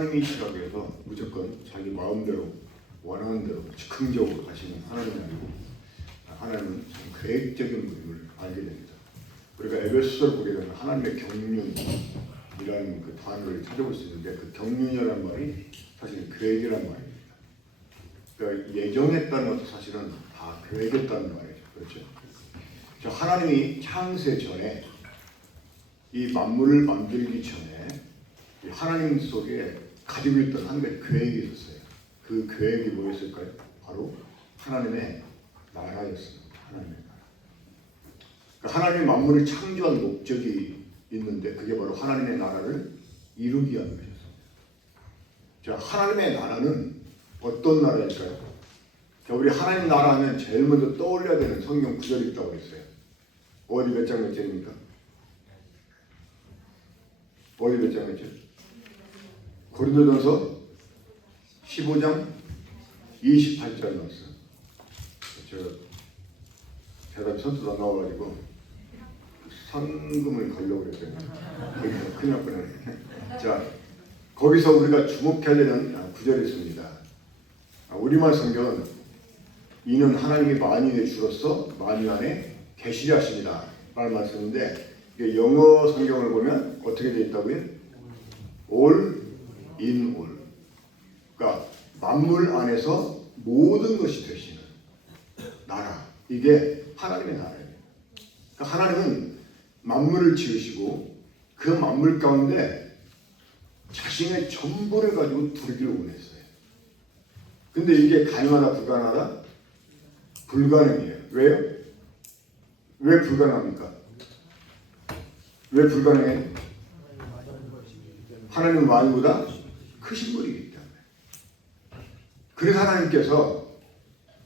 하나님이시라고 해서 무조건 자기 마음대로 원하는 대로 즉흥적으로 하시는 하나님이 아니고 하나님은 참 계획적인 분임을 알게 됩니다. 우리가 에베소서를 보게 되면 하나님의 경륜이라는 그 단어를 찾아볼 수 있는데 그 경륜이라는 말이 사실 계획이라는 말입니다. 그러니까 예정했다는 것도 사실은 다 계획했다는 말이죠. 그렇죠? 하나님이 창세 전에 이 만물을 만들기 전에 하나님 속에 가지고 있던 한 가지 계획이 있었어요. 그 계획이 뭐였을까요? 바로 하나님의 나라였습니다. 하나님의 나라. 그러니까 하나님이 만물을 창조한 목적이 있는데 그게 바로 하나님의 나라를 이루기 위한 것이었습니다. 자, 하나님의 나라는 어떤 나라일까요? 자, 우리 하나님 나라 하면 제일 먼저 떠올려야 되는 성경 구절이 있다고 했어요. 어디 몇 장 몇 절입니까? 어디 몇 장 몇 절? 고린도전서 15장 28절 나왔어요. 제가 대답이 선뜻 안 나와가지고 상금을 걸려고 그랬어요. 큰일 날 뻔했네. 자, 거기서 우리가 주목해야 되는 구절이 있습니다. 우리말 성경은 이는 하나님이 만유의 주로서 만유 안에 계시려 하십니다 라는 말씀인데 이게 영어 성경을 보면 어떻게 되어 있다고요? All in all. 그러니까 만물 안에서 모든 것이 되시는 나라. 이게 하나님의 나라예요. 그러니까 하나님은 만물을 지으시고 그 만물 가운데 자신의 전부를 가지고 두르기를 원했어요. 근데 이게 가능하다 불가능하다? 불가능해요. 왜요? 왜 불가능합니까? 왜 불가능해요? 하나님은 만유보다 크신 분이기 때문에. 그래서 하나님께서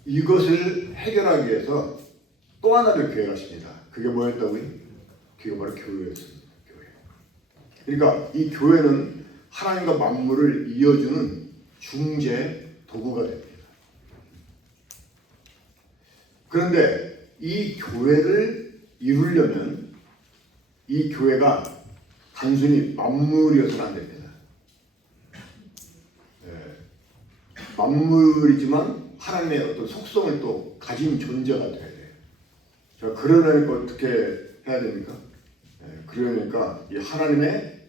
이것을 해결하기 위해서 또 하나를 계획하십니다. 그게 뭐였다고요? 그게 바로 교회였습니다. 교회. 그러니까 이 교회는 하나님과 만물을 이어주는 중재 도구가 됩니다. 그런데 이 교회를 이루려면 이 교회가 단순히 만물이어서는 안 됩니다. 만물이지만 하나님의 어떤 속성을 또 가진 존재가 돼야 돼요. 자, 그러려니까 어떻게 해야 됩니까? 그러니까 이 하나님의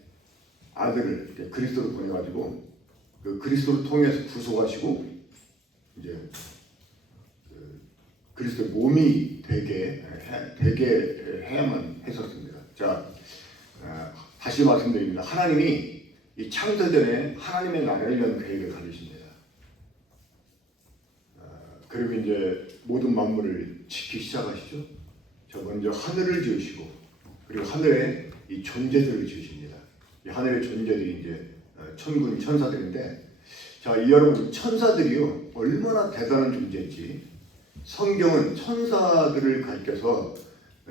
아들을 그리스도로 보내가지고 그 그리스도를 통해서 구속하시고 이제 그리스도의 몸이 되게 해야만 했었습니다. 자, 다시 말씀드립니다. 하나님이 이 창세전에 하나님의 나라를 위한 계획을 가지십니다. 그리고 이제 모든 만물을 지키기 시작하시죠. 저 먼저 하늘을 지으시고 그리고 하늘에 이 존재들을 지으십니다. 이 하늘의 존재들이 이제 천군 천사들인데, 자, 이 여러분 천사들이요 얼마나 대단한 존재인지 성경은 천사들을 가리켜서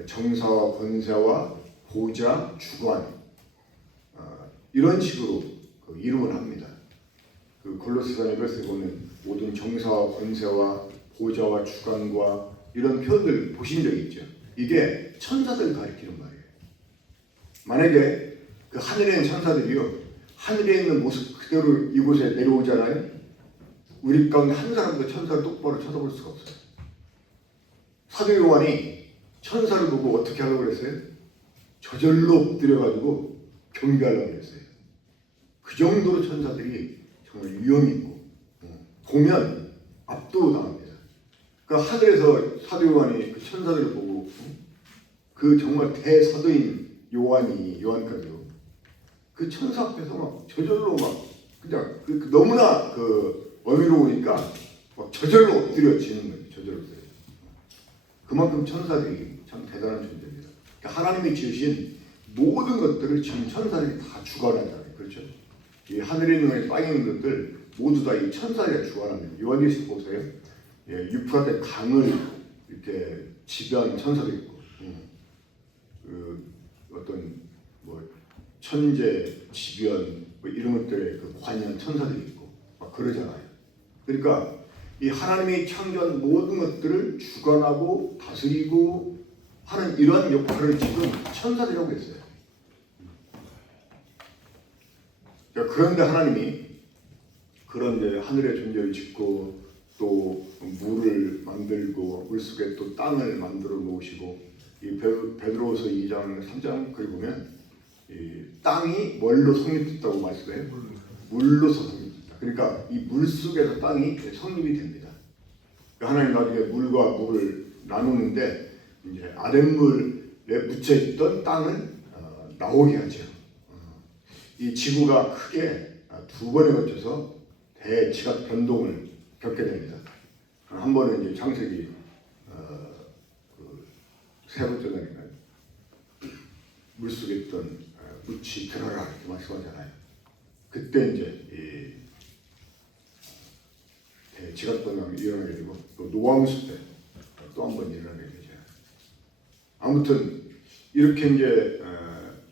정사와 권세와 보좌, 주관 이런 식으로 이름을 합니다. 그 골로새서 에베소에 보면 모든 정사와 권세와 보좌와 주관과 이런 표현들 보신 적 있죠? 이게 천사들을 가리키는 말이에요. 만약에 그 하늘에 있는 천사들이요 하늘에 있는 모습 그대로 이곳에 내려오잖아요. 우리 가운데 한 사람도 천사를 똑바로 쳐다볼 수가 없어요. 사도 요한이 천사를 보고 어떻게 하려고 그랬어요? 저절로 엎드려가지고 경배하려고 그랬어요. 그 정도로 천사들이 정말 위엄이 있고 보면 압도당합니다. 그러니까 하늘에서 사도 요한이 그 천사들을 보고 그 정말 대사도인 요한까지요 그 천사 앞에서 막 저절로 막 그냥 너무나 어미로우니까 막 저절로 엎드려지는 거예요. 저절로. 그만큼 천사들이 참 대단한 존재입니다. 그러니까 하나님이 지으신 모든 것들을 지금 천사들이 다 주관하잖아요. 그렇죠? 이 하늘에 있는 땅에 있는 것들 모두 다 이 천사들이 주관합니다. 요한계시록 보세요. 유프라테 강을 이렇게 지배하는 천사도 있고, 어떤 천재, 지변 이런 것들에 관여하는 천사들이 있고 막 그러잖아요. 그러니까 이 하나님이 창조한 모든 것들을 주관하고 다스리고 하는 이러한 역할을 지금 천사들이 하고 있어요. 자, 그런데 하나님이 그런 이제 하늘의 존재를 짓고 또 물을 만들고 물 속에 또 땅을 만들어 놓으시고 이 베드로후서 2장 3장 거기 보면 이 땅이 뭘로 성립됐다고 말씀해요? 물로서 성립됐다. 그러니까 이 물 속에서 땅이 성립이 됩니다. 하나님 나중에 물과 물을 나누는데 이제 아랫물에 묻혀 있던 땅은 나오게 하죠. 이 지구가 크게 두 번에 걸쳐서 대지각 변동을 겪게 됩니다. 한 번은 이제 창세기 세 번째 날인가요? 물 속에 있던 묻이 들어라 이렇게 말씀하잖아요. 그때 이제 대지각 변동이 일어나게 되고 또 노왕수 때 또 한 번 일어나게 되죠. 아무튼 이렇게 이제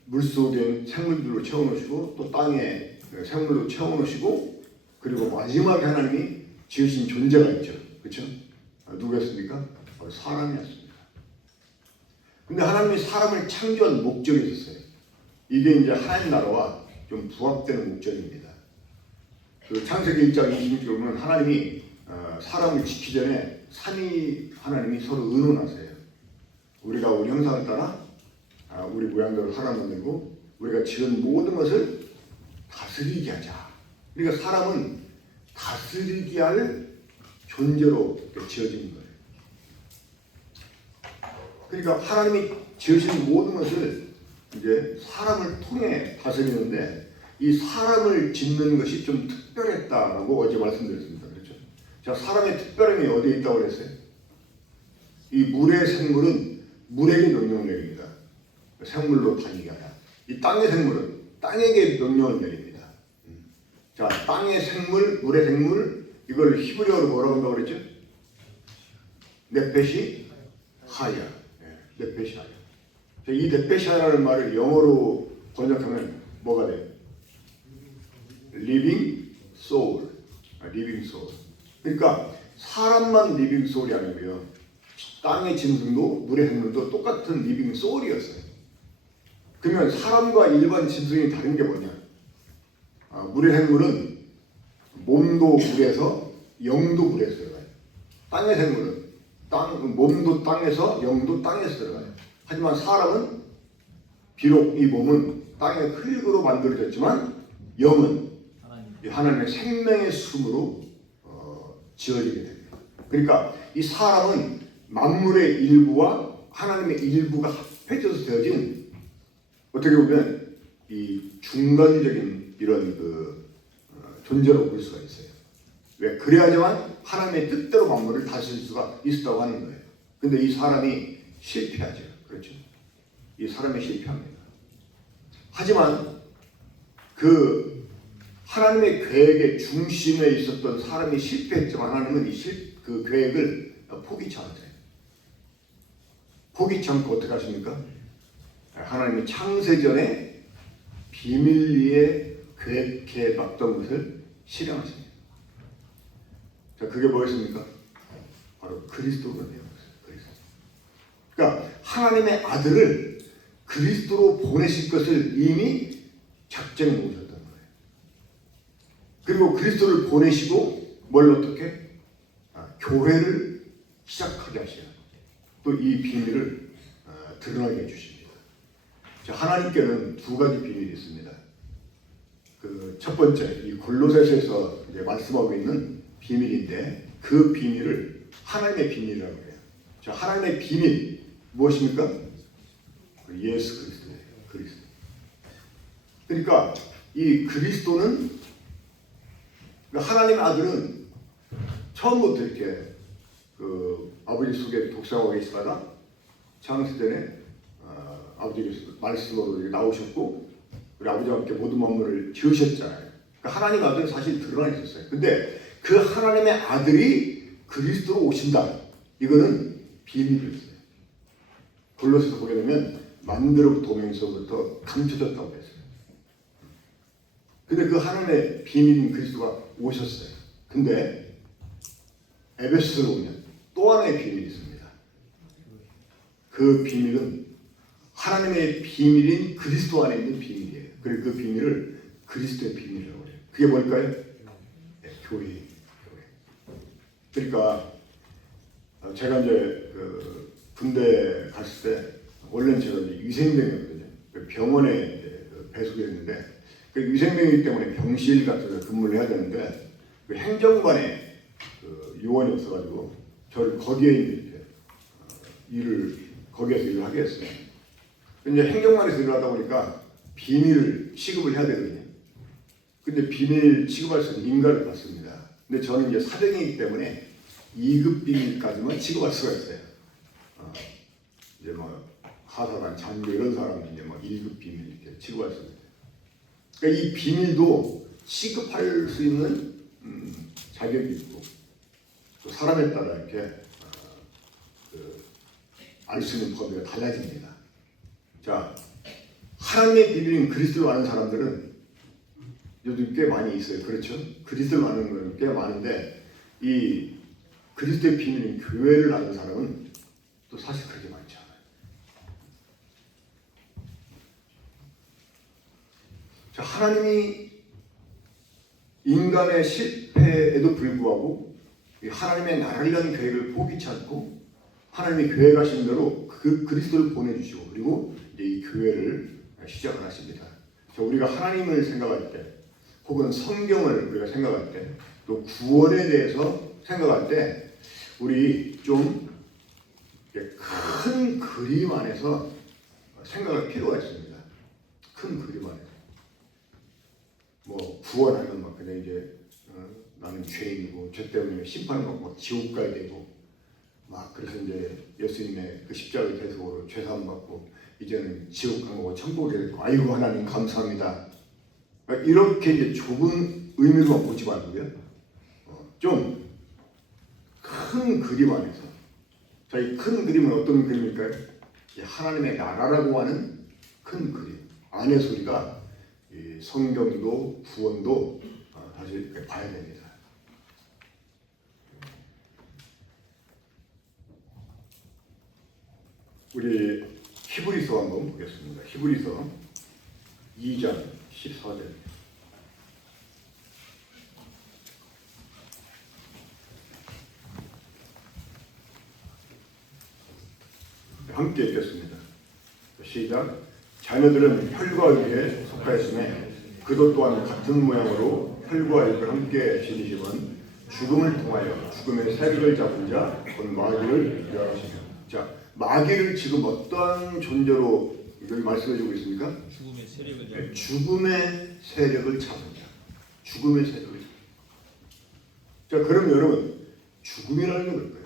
물 속에 생물들로 채워놓으시고 또 땅에 생물로 채워놓으시고 그리고 마지막에 하나님이 지으신 존재가 있죠. 그렇죠? 누구였습니까? 바로 사람이었습니다. 근데 하나님이 사람을 창조한 목적이 있었어요. 이게 이제 하나님 나라와 좀 부합되는 목적입니다. 그 창세기 1장 26절에 보면 하나님이 사람을 짓기 전에 삼위 하나님이 서로 의논하세요. 우리가 우리 형상을 따라 우리 모양대로 사람 만들고 우리가 지은 모든 것을 다스리게 하자. 그러니까 사람은 다스리게 할 존재로 지어진 거예요. 그러니까 하나님이 지으신 모든 것을 이제 사람을 통해 다스리는데 이 사람을 짓는 것이 좀 특별했다라고 어제 말씀드렸습니다. 그렇죠? 자, 사람의 특별함이 어디에 있다고 그랬어요? 이 물의 생물은 물에게 명령을 내립니다. 생물로 다니게 하라. 이 땅의 생물은 땅에게 명령을 내립니다. 자, 땅의 생물, 물의 생물, 이걸 히브리어로 뭐라고 한다고 그랬죠? 네페시 하야. 네페시 하야. 자, 이 네페시 하야라는 말을 영어로 번역하면 뭐가 돼요? living soul. living soul. 그러니까 사람만 living soul이 아니고요. 땅의 짐승도 물의 생물도 똑같은 living soul이었어요. 그러면 사람과 일반 짐승이 다른 게 뭐냐? 물의 생물은 몸도 물에서 영도 물에서 들어가요. 땅의 생물은 몸도 땅에서 영도 땅에서 들어가요. 하지만 사람은 비록 이 몸은 땅의 흙으로 만들어졌지만 영은 하나님의 생명의 숨으로 지어지게 됩니다. 그러니까 이 사람은 만물의 일부와 하나님의 일부가 합해져서 되어진 어떻게 보면 이 중간적인 이런 존재로 볼 수가 있어요. 왜? 그래야지만 하나님의 뜻대로 만물을 다스릴 수가 있었다고 하는 거예요. 근데 이 사람이 실패하죠. 그렇죠? 이 사람이 실패합니다. 하지만 그 하나님의 계획의 중심에 있었던 사람이 실패했지만 하나님은 그 계획을 포기치 않으세요. 포기치 않고 어떻게 하십니까? 하나님이 창세전에 비밀리에 계획해 놨던 것을 실행하십니다. 자, 그게 뭐였습니까? 바로 그리스도가 되는 것이에요. 그리스도. 그러니까 하나님의 아들을 그리스도로 보내실 것을 이미 작정해 놓으셨던 거예요. 그리고 그리스도를 보내시고 뭘 어떻게? 교회를 시작하게 하시는 또 이 비밀을 드러나게 해주십니다. 자, 하나님께는 두 가지 비밀이 있습니다. 그 첫 번째, 이 골로새서에서 이제 말씀하고 있는 비밀인데 그 비밀을 하나님의 비밀이라고 해요. 자, 하나님의 비밀 무엇입니까? 예수 그리스도예요. 그리스도. 그러니까 이 그리스도는 하나님의 아들은 처음부터 이렇게 그 아버지 속에 독생하고 계시다가 창세전에 아버지께서 말씀으로 나오셨고 우리 아버지와 함께 모든 만물을 지으셨잖아요. 그러니까 하나님 아들은 사실 드러나 있었어요. 근데 그 하나님의 아들이 그리스도로 오신다. 이거는 비밀이었어요. 골로새서 보게 되면 만드로 도명서부터 감춰졌다고 했어요. 근데 그 하나님의 비밀인 그리스도가 오셨어요. 근데 에베소서로 오면 또 하나의 비밀이 있습니다. 그 비밀은 하나님의 비밀인 그리스도 안에 있는 비밀이에요. 그리고 그 비밀을 그리스도의 비밀이라고 그래요. 그게 뭘까요? 네, 교회. 그러니까 제가 이제 그 군대 갔을 때 원래는 제가 이제 위생병이었거든요. 병원에 이제 배속됐는데 그 위생병이기 때문에 병실 같은 데 근무를 해야 되는데 그 행정반에 그 요원이 없어가지고 저를 거기에 이제 거기에서 일을 하게 했어요. 근데 행정반에서 일을 하다 보니까 비밀을 취급을 해야 되거든요. 근데 비밀 취급할 수 있는 인가를 받습니다. 근데 저는 이제 사병이기 때문에 2급 비밀까지만 취급할 수가 있어요. 이제 뭐 하사관, 장교 이런 사람은 이제 뭐 1급 비밀 이렇게 취급할 수 있어요. 그러니까 이 비밀도 취급할 수 있는 자격이 있고 또 사람에 따라 이렇게 알 수 있는 범위가 달라집니다. 자, 하나님의 비밀인 그리스도를 아는 사람들은 요즘 꽤 많이 있어요. 그렇죠? 그리스도를 아는 건 꽤 많은데 이 그리스도의 비밀인 교회를 아는 사람은 또 사실 그렇게 많지 않아요. 자, 하나님이 인간의 실패에도 불구하고 하나님의 나라를 위한 계획을 포기치 않고 하나님이 계획하신 대로 그 그리스도를 보내주시고 그리고 이제 이 교회를 시작을 하십니다. 자, 우리가 하나님을 생각할 때 혹은 성경을 우리가 생각할 때 또 구원에 대해서 생각할 때 우리 좀 큰 그림 안에서 생각할 필요가 있습니다. 큰 그림 안에서 뭐 구원하면 막 그냥 이제 나는 죄인이고 죄 때문에 심판을 받고 지옥 가야 되고 막 그래서 이제 예수님의 그 십자가의 대속으로 죄 사함 받고 이제는 지옥 가고 천국에 되고 아이고 하나님 감사합니다. 이렇게 이제 좁은 의미로만 보지 말고요. 좀 큰 그림 안에서 자, 이 큰 그림은 어떤 그림일까요? 하나님의 나라라고 하는 큰 그림 안에서 우리가 이 성경도 구원도 다시 봐야 됩니다. 우리 히브리서 한번 보겠습니다. 히브리서 2장 14절. 함께 읽겠습니다. 시작. 자녀들은 혈과 육에 속하였음에 그도 또한 같은 모양으로 혈과 육을 함께 지니심은 죽음을 통하여 죽음의 세력을 잡은 자 곧 마귀를 멸하시며. 자, 마귀를 지금 어떤 존재로 여기 말씀해주고 있습니까? 죽음의 세력을 잡은 네, 죽음의 세력을 잡은 자. 죽음의 세력을 잡은 자. 자, 그럼 여러분 죽음이라는 게 뭘까요?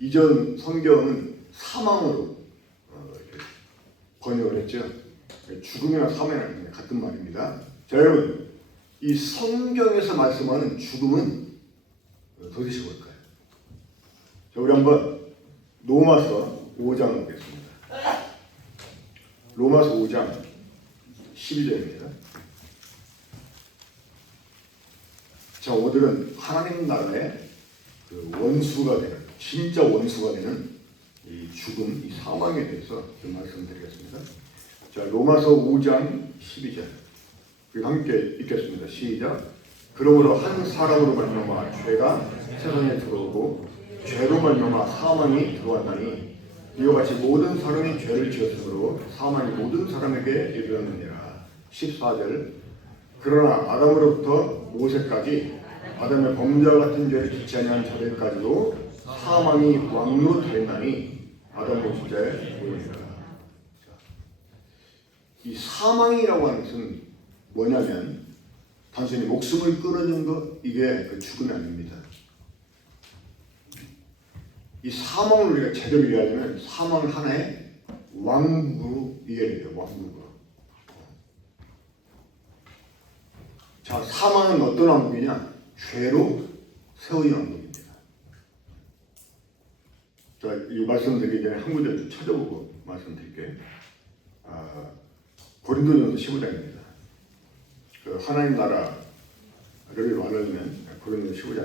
이전 성경은 사망으로 번역을 했죠. 죽음이나 사망이랑 같은 말입니다. 자, 여러분 이 성경에서 말씀하는 죽음은 도대체 뭘까요? 자, 우리 한번 로마서 5장 보겠습니다. 로마서 5장 12절입니다. 자, 오늘은 하나님 나라의 그 원수가 되는 진짜 원수가 되는 이 죽음, 이 사망에 대해서 좀 말씀드리겠습니다. 자, 로마서 5장 12절. 우리 함께 읽겠습니다. 시작. 그러므로 한 사람으로 말미암아 죄가 세상에 들어오고 죄로 말미암아 사망이 들어왔나니 이와 같이 모든 사람이 죄를 지었으므로 사망이 모든 사람에게 이르렀느니라. 14절. 그러나 아담으로부터 모세까지 아담의 범죄와 같은 죄를 짓지 아니한 자들까지도 사망이 왕로 되나니 아담의 주자에 보이니라. 이 사망이라고 하는 것은 뭐냐면 단순히 목숨을 끊어주는 것, 이게 그 죽음이 아닙니다. 이 사망을 우리가 제대로 이해하려면 사망을 하나의 왕국으로 이해해야 돼요. 왕국으로. 자, 사망은 어떤 왕국이냐? 죄로 세워진 왕국입니다. 자, 이 말씀드리기 전에 한 구절 좀 찾아보고 말씀드릴게요. 고린도전서 15장입니다. 그 하나님 나라를 말하면 고린도전서 15장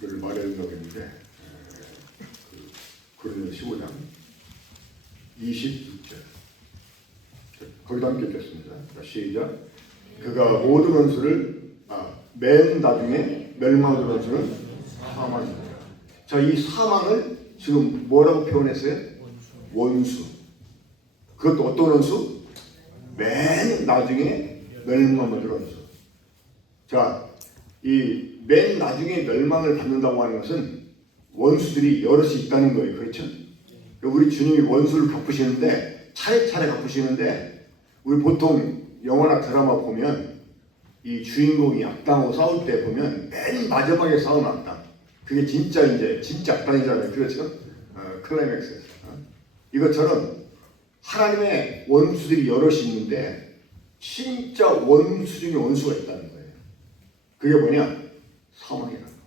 28절을 말해야 된다고 했는데 고린도전서 15장 26절. 거기다 함께 읽겠습니다. 시작. 그가 모든 원수를 맨 나중에 멸망하는 원수는 사망입니다. 자, 이 사망을 지금 뭐라고 표현했어요? 원수. 그것도 어떤 원수? 맨 나중에 멸망을 원수. 자, 이 맨 나중에 멸망을 받는다고 하는 것은 원수들이 여럿이 있다는 거예요. 그렇죠? 우리 주님이 원수를 갚으시는데 차례차례 갚으시는데 우리 보통 영화나 드라마 보면 이 주인공이 악당하고 싸울 때 보면 맨 마지막에 싸우는 악당. 그게 진짜 악당이잖아요. 그렇죠? 클라이맥스에서. 이것처럼 하나님의 원수들이 여럿이 있는데 진짜 원수 중에 원수가 있다는 거예요. 그게 뭐냐? 사망이라는 거예요.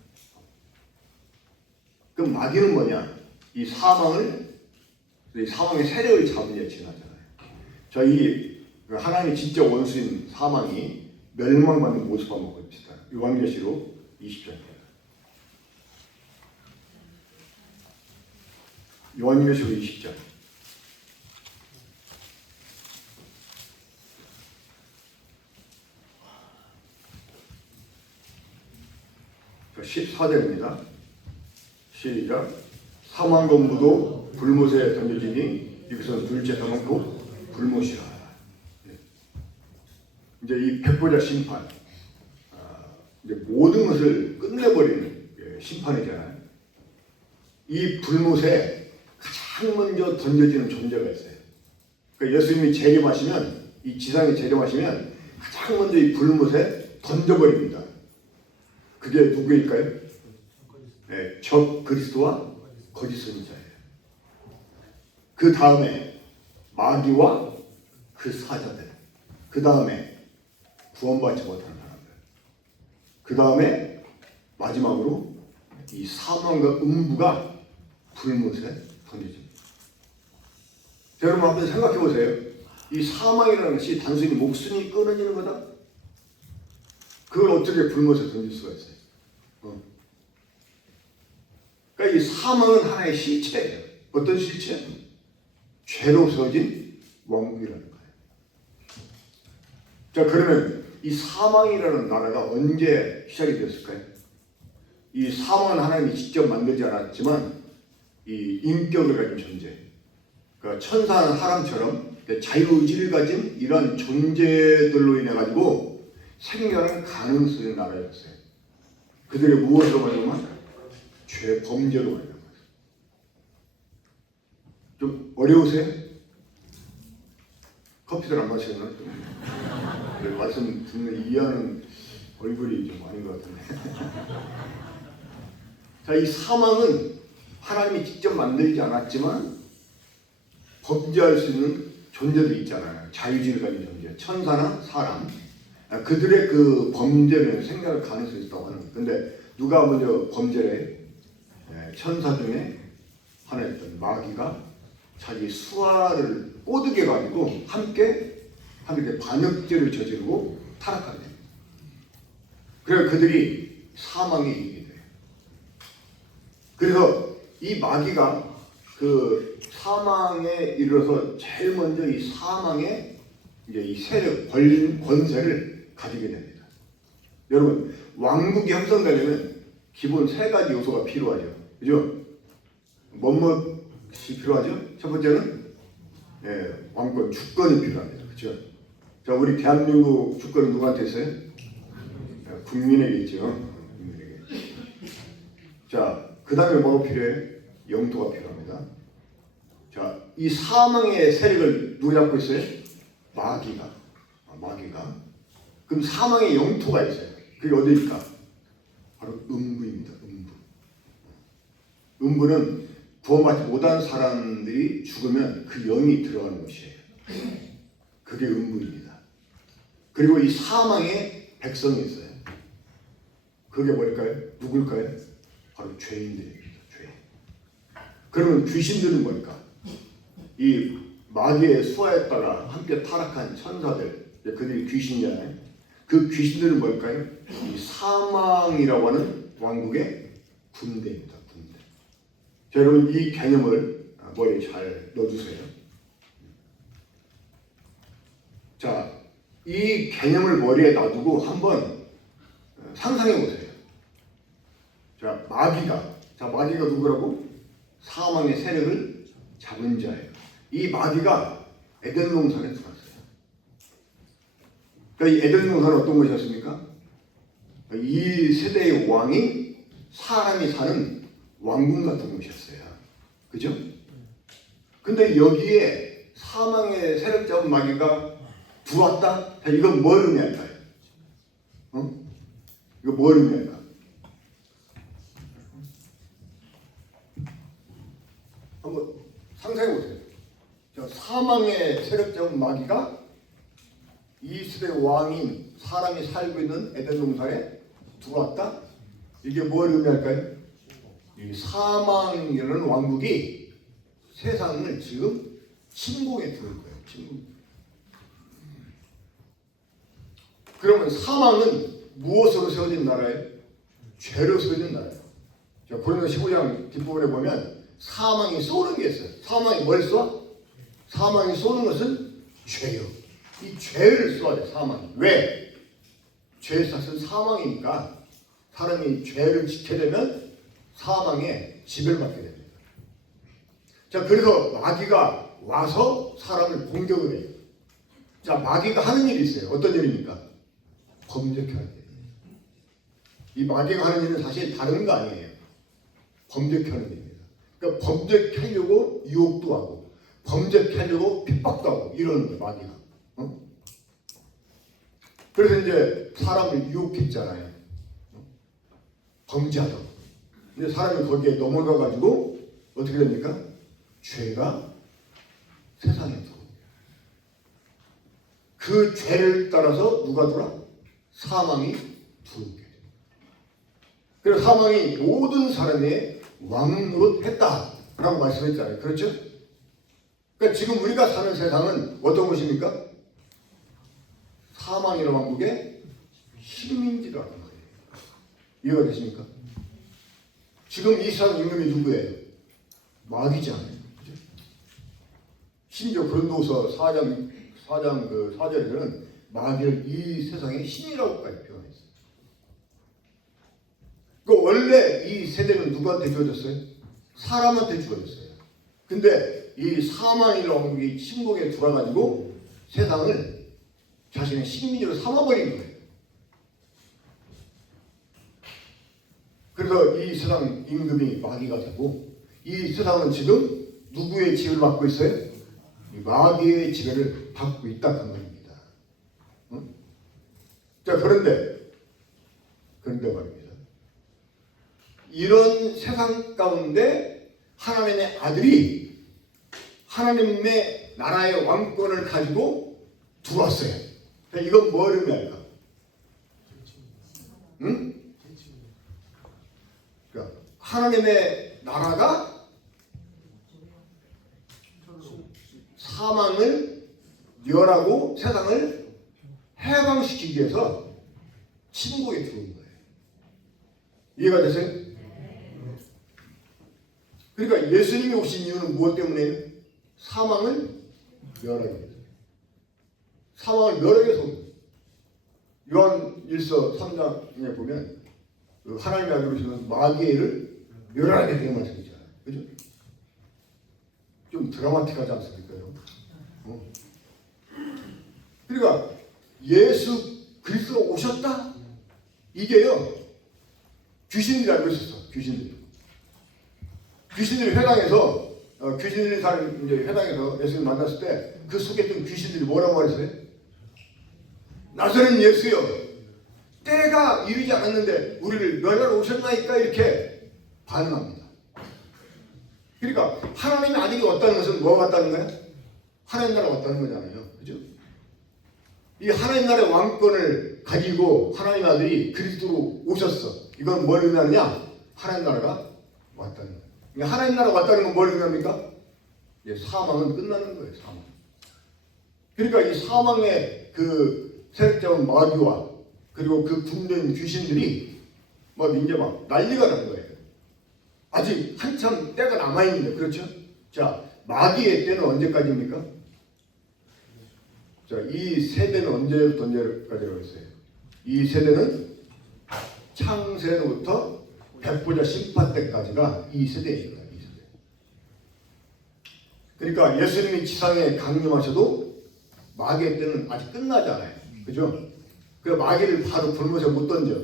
그럼 마귀는 뭐냐? 이 사망의 세력을 잡은 예 지나잖아요. 자, 이 하나님의 진짜 원수인 사망이 멸망받는 모습 한번 봅시다. 요한계시록 20장입니다. 요한계시록 20장. 14절입니다. 시작. 사망검무도 불못에 던져지니 여기서 둘째 사망 또 불못이라. 이제 이 백보자 심판, 이제 모든 것을 끝내버리는 심판이잖아요. 이 불못에 가장 먼저 던져지는 존재가 있어요. 그러니까 예수님이 재림하시면, 이 지상에 재림하시면 가장 먼저 이 불못에 던져버립니다. 그게 누구일까요? 네, 적 그리스도와 거짓 선지자예요. 그 다음에 마귀와 그 사자들, 그 다음에 구원받지 못하는 사람들, 그 다음에 마지막으로 이 사망과 음부가 불못에 던져집니다. 여러분 한번 생각해 보세요. 이 사망이라는 것이 단순히 목숨이 끊어지는 거다? 그걸 어떻게 불못에 던질 수가 있어요? 그러니까 이 사망은 하나의 실체예요. 어떤 실체? 죄로 세워진 왕국이라는 거예요. 자, 그러면 이 사망이라는 나라가 언제 시작이 되었을까요? 이 사망은 하나님이 직접 만들지 않았지만 이 인격을 가진 존재, 그러니까 천사는 사람처럼 자유의지를 가진 이런 존재들로 인해 가지고 생겨난 가능성의 나라였어요. 그들이 무엇으로 만들면? 범죄로 만든 거예요. 좀 어려우세요? 커피들 안 마시나? 말씀 듣는 이해하는 얼굴이 좀 아닌 것 같은데. 자, 이 사망은 하나님이 직접 만들지 않았지만 범죄할 수 있는 존재들이 있잖아요. 자유지를 가진 존재, 천사나 사람. 그들의 그 범죄는 생각할 가능성이 있다고 하는 거예요. 근데 누가 먼저 범죄를 해? 천사 중에 하나였던 마귀가 자기 수하를 꼬드게 가지고 함께 반역죄를 저지르고 타락하게 됩니다. 그래서 그들이 사망에 이르게 돼요. 그래서 이 마귀가 그 사망에 이르러서 제일 먼저 이 사망의 이제 이 세력, 권세를 가지게 됩니다. 여러분, 왕국이 형성되려면 기본 세 가지 요소가 필요하죠. 그죠? 뭐뭇이 필요하죠? 첫 번째는 왕권, 주권이 필요합니다. 그죠? 자, 우리 대한민국 주권은 누구한테 있어요? 국민에게 있죠. 국민에게. 자, 그 다음에 뭐가 필요해요? 영토가 필요합니다. 자, 이 사망의 세력을 누가 잡고 있어요? 마귀가. 그럼 사망의 영토가 있어요. 그게 어디일까? 바로 음부입니다. 음부는 구원받지 못한 사람들이 죽으면 그 영이 들어가는 곳이에요. 그게 음부입니다. 그리고 이 사망에 백성이 있어요. 그게 뭘까요? 누굴까요? 바로 죄인들입니다. 죄인. 그러면 귀신들은 뭘까? 이 마귀의 수하에 따라 함께 타락한 천사들, 그들이 귀신이잖아요. 그 귀신들은 뭘까요? 이 사망이라고 하는 왕국의 군대입니다. 군대. 자, 여러분 이 개념을 머리에 잘 넣어주세요. 자, 이 개념을 머리에 놔두고 한번 상상해 보세요. 자, 마귀가 누구라고? 사망의 세력을 잡은 자예요. 이 마귀가 에덴 동산에 들어왔어요. 그러니까 이 에덴 동산은 어떤 곳이었습니까? 이 세대의 왕이 사람이 사는 왕궁 같은 곳이었어요. 그죠? 근데 여기에 사망의 세력 잡은 마귀가 들어왔다? 자, 이건 뭘 의미할까요? 이거 뭘 의미할까? 한번 상상해 보세요. 사망의 세력 잡은 마귀가 이 시대의 왕인 사람이 살고 있는 에덴 동산에 들어왔다? 이게 뭘 의미할까요? 이 사망이라는 왕국이 세상을 지금 침공에 들을 거예요. 침공. 그러면 사망은 무엇으로 세워진 나라예요? 죄로 세워진 나라예요. 자, 고린도 15장 뒷부분에 보면 사망이 쏘는 게 있어요. 사망이 뭘 쏘아? 사망이 쏘는 것은 죄요. 이 죄를 쏘아야 돼, 사망이. 왜? 죄의 탓은 사망이니까 사람이 죄를 지게 되면 사망의 지배를 받게 됩니다. 자, 그래서 마귀가 와서 사람을 공격을 해요. 자, 마귀가 하는 일이 있어요. 어떤 일입니까? 범죄케 하는 일이에요. 이 마귀가 하는 일은 사실 다른 거 아니에요. 범죄케 하는 일입니다. 그러니까 범죄케 하려고 유혹도 하고 범죄케 하려고 핍박도 하고 이러는 거예요, 마귀가. 그래서 이제 사람을 유혹했잖아요. 범죄하자고. 근데 사람이 거기에 넘어가 가지고 어떻게 됩니까? 죄가 세상에 들어옵니다. 그 죄를 따라서 누가 들어와? 사망이 들어오게 됩니다. 그래서 사망이 모든 사람의 왕노릇 했다라고 말씀했잖아요. 그렇죠? 그러니까 지금 우리가 사는 세상은 어떤 곳입니까? 사망이라는 왕국의 식민지라는 거예요. 이해가 되십니까? 지금 이 세상 임금이 누구예요? 마귀잖아요. 그죠? 심지어 고린도후서 4장 그 4절에는 마귀를 이 세상의 신이라고까지 표현했어요. 그 원래 이 세대는 누구한테 주어졌어요? 사람한테 주어졌어요. 근데 이 사망이라는 왕국이 침공에 들어가지고 세상을 자신의 식민지로 삼아버린 거예요. 그래서 이 세상 임금이 마귀가 되고 이 세상은 지금 누구의 지배를 받고 있어요? 이 마귀의 지배를 받고 있다 그 말입니다. 응? 자, 그런데 말입니다. 이런 세상 가운데 하나님의 아들이 하나님의 나라의 왕권을 가지고 들어왔어요. 이건 뭘 의미할까? 응? 그러니까 하나님의 나라가 사망을 멸하고 세상을 해방시키기 위해서 침공에 들어온 거예요. 이해가 되세요? 그러니까 예수님이 오신 이유는 무엇 때문에요? 사망을 멸하기 위해서. 사망을 멸하기 위해서. 요한 1서 3장에 보면 하나님의 아들로 오시는 마귀를 멸하게 되는 말씀이잖아요. 그죠? 좀 드라마틱하지 않습니까? 그러니까 예수 그리스도가 오셨다? 이게요, 귀신들이 알고 있었어. 귀신들이 회당에서 귀신들이 사는 이제 회당에서 예수님 만났을 때 그 속에 있던 귀신들이 뭐라고 말했어요? 나사렛 예수여, 때가 이르지 않았는데 우리를 멸하러 오셨나이까? 이렇게 반응합니다. 그러니까 하나님의 아들이 왔다는 것은 뭐가 같다는 거야? 하나님 나라가 왔다는 거잖아요. 그죠? 이 하나님 나라의 왕권을 가지고 하나님 아들이 그리스도로 오셨어. 이건 뭘 의미하느냐? 하나님 나라가 왔다는 거예요. 그러니까 하나님 나라가 왔다는 건 뭘 의미합니까? 사망은 끝나는 거예요. 사망. 그러니까 이 사망의 그 세력자인 마귀와 그리고 그 군대인 귀신들이 막 이제 막 난리가 난 거예요. 아직 한참 때가 남아있는데, 그렇죠? 자, 마귀의 때는 언제까지입니까? 자, 이 세대는 언제부터 언제까지라고 했어요? 이 세대는 창세로부터 백보자 심판 때까지가 이 세대입니다. 이 세대. 그러니까 예수님이 지상에 강림하셔도 마귀의 때는 아직 끝나지 않아요. 그죠? 그 마귀를 바로 불못에 못 던져.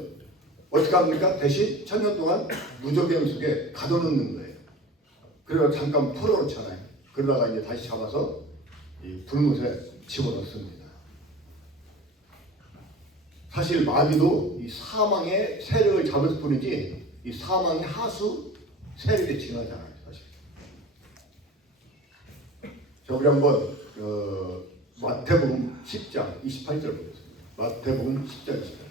어떻게 합니까? 대신 1000년 동안 무저갱 속에 가둬놓는 거예요. 그래서 잠깐 풀어놓잖아요. 그러다가 이제 다시 잡아서 이 불못에 집어넣습니다. 사실 마귀도 이 사망의 세력을 잡을 뿐이지 이 사망의 하수 세력에 지나지 않아요. 사실. 자, 우리 한번 마태복음 10장 28절 보겠습니다. 마태복음 10장 28절.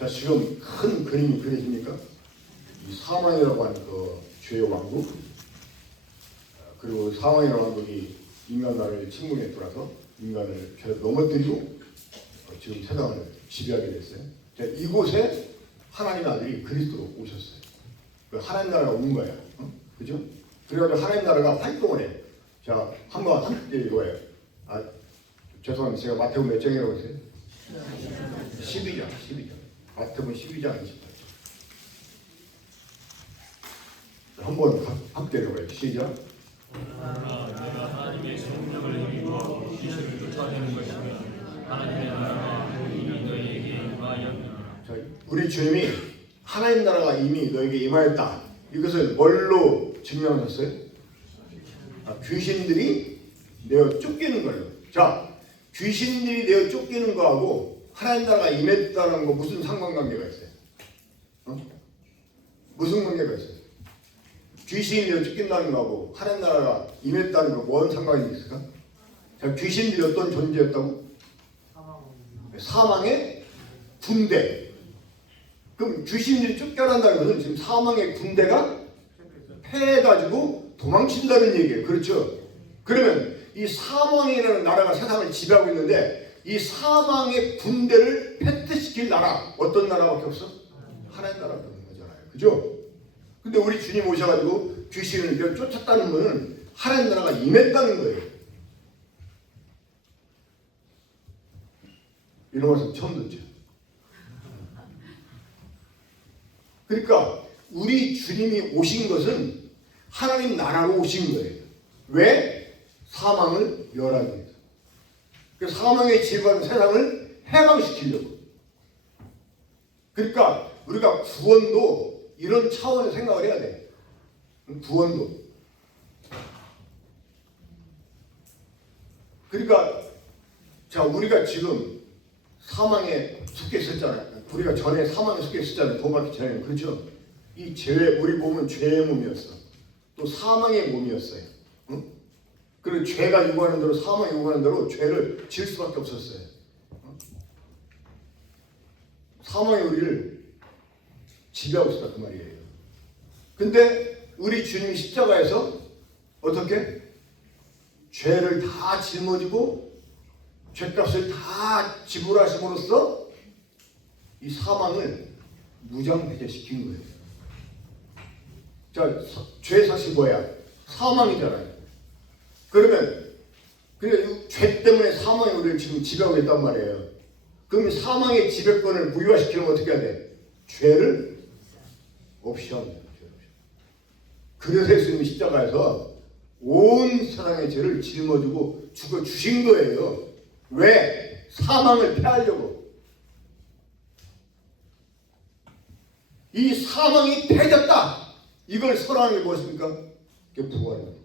자, 지금 큰 그림이 그려집니까? 이 사망이라고 하는 그 죄의 왕국, 그리고 사망이라고 하는 것이 인간나라를 침공에 들어서 인간을 죄로 넘어뜨리고 지금 세상을 지배하게 됐어요. 자, 이곳에 하나님 아들이 그리스도로 오셨어요. 그 하나님 나라가 온 거예요. 그죠? 그래가지고 하나님 나라가 활동을 해요. 자, 한번 함께 읽어요. 죄송합니다. 제가 마태복음 몇 장이라고 했어요? 12장. 마태복음 12장 28절. 한번 함께 읽어요. 시작. 내가 하나님의 성령을 힘입어 기술을 쫓아내는 것이며 하나님의 나라가 이미 너희에게 임하였느니라. 자, 우리 주님이 하나님 나라가 이미 너에게 임하였다. 이것을 뭘로 증명하셨어요? 귀신들이 내어 쫓기는 거예요. 자, 귀신들이 내어 쫓기는 거하고 하나님 나라가 임했다는 거 무슨 상관관계가 있어요? 무슨 관계가 있어요? 귀신이 내어 쫓긴다는 거하고 하나님 나라가 임했다는 거 뭔 상관이 있을까? 자, 귀신들이 어떤 존재였다고? 사망의 군대. 그럼 귀신들이 쫓겨난다는 것은 지금 사망의 군대가 패해가지고 도망친다는 얘기예요. 그렇죠? 그러면 이 사망이라는 나라가 세상을 지배하고 있는데 이 사망의 군대를 패퇴시킬 나라, 어떤 나라밖에 없어? 하나님 나라밖에 없는 거잖아요. 그죠? 근데 우리 주님 오셔가지고 귀신을 쫓았다는 것은 하나님 나라가 임했다는 거예요. 이런 말씀 처음 듣죠? 그러니까 우리 주님이 오신 것은 하나님 나라로 오신 거예요. 왜? 사망을 멸하기 위해서. 그 사망의 지배받은 세상을 해방시키려고. 그러니까 우리가 구원도 이런 차원의 생각을 해야 돼. 구원도. 그러니까 자, 우리가 지금 사망에 속해 있었잖아요. 우리가 전에 사망에 속해 있었잖아요. 도받기 전에. 그렇죠? 이 죄, 우리 몸은 죄의 몸이었어. 또 사망의 몸이었어요. 응? 그리고 죄가 요구하는 대로, 사망이 요구하는 대로 죄를 지을 수밖에 없었어요. 응? 사망이 우리를 지배하고 있었다 그 말이에요. 근데 우리 주님이 십자가에서 어떻게? 죄를 다 짊어지고 죄값을 다 지불하심으로써 이 사망을 무장해제시킨 거예요. 자, 죄 사실 뭐야? 사망이잖아요. 그러면 죄 때문에 사망이 우리를 지금 지배하고 있단 말이에요. 그럼 사망의 지배권을 무효화시키려면 어떻게 해야 돼? 죄를 없이 하면 돼요. 그래서 예수님이 십자가에서 온 세상의 죄를 짊어지고 죽어주신 거예요. 왜? 사망을 패하려고. 이 사망이 패졌다. 이걸 설하는 게 무엇입니까? 그게 부활입니다.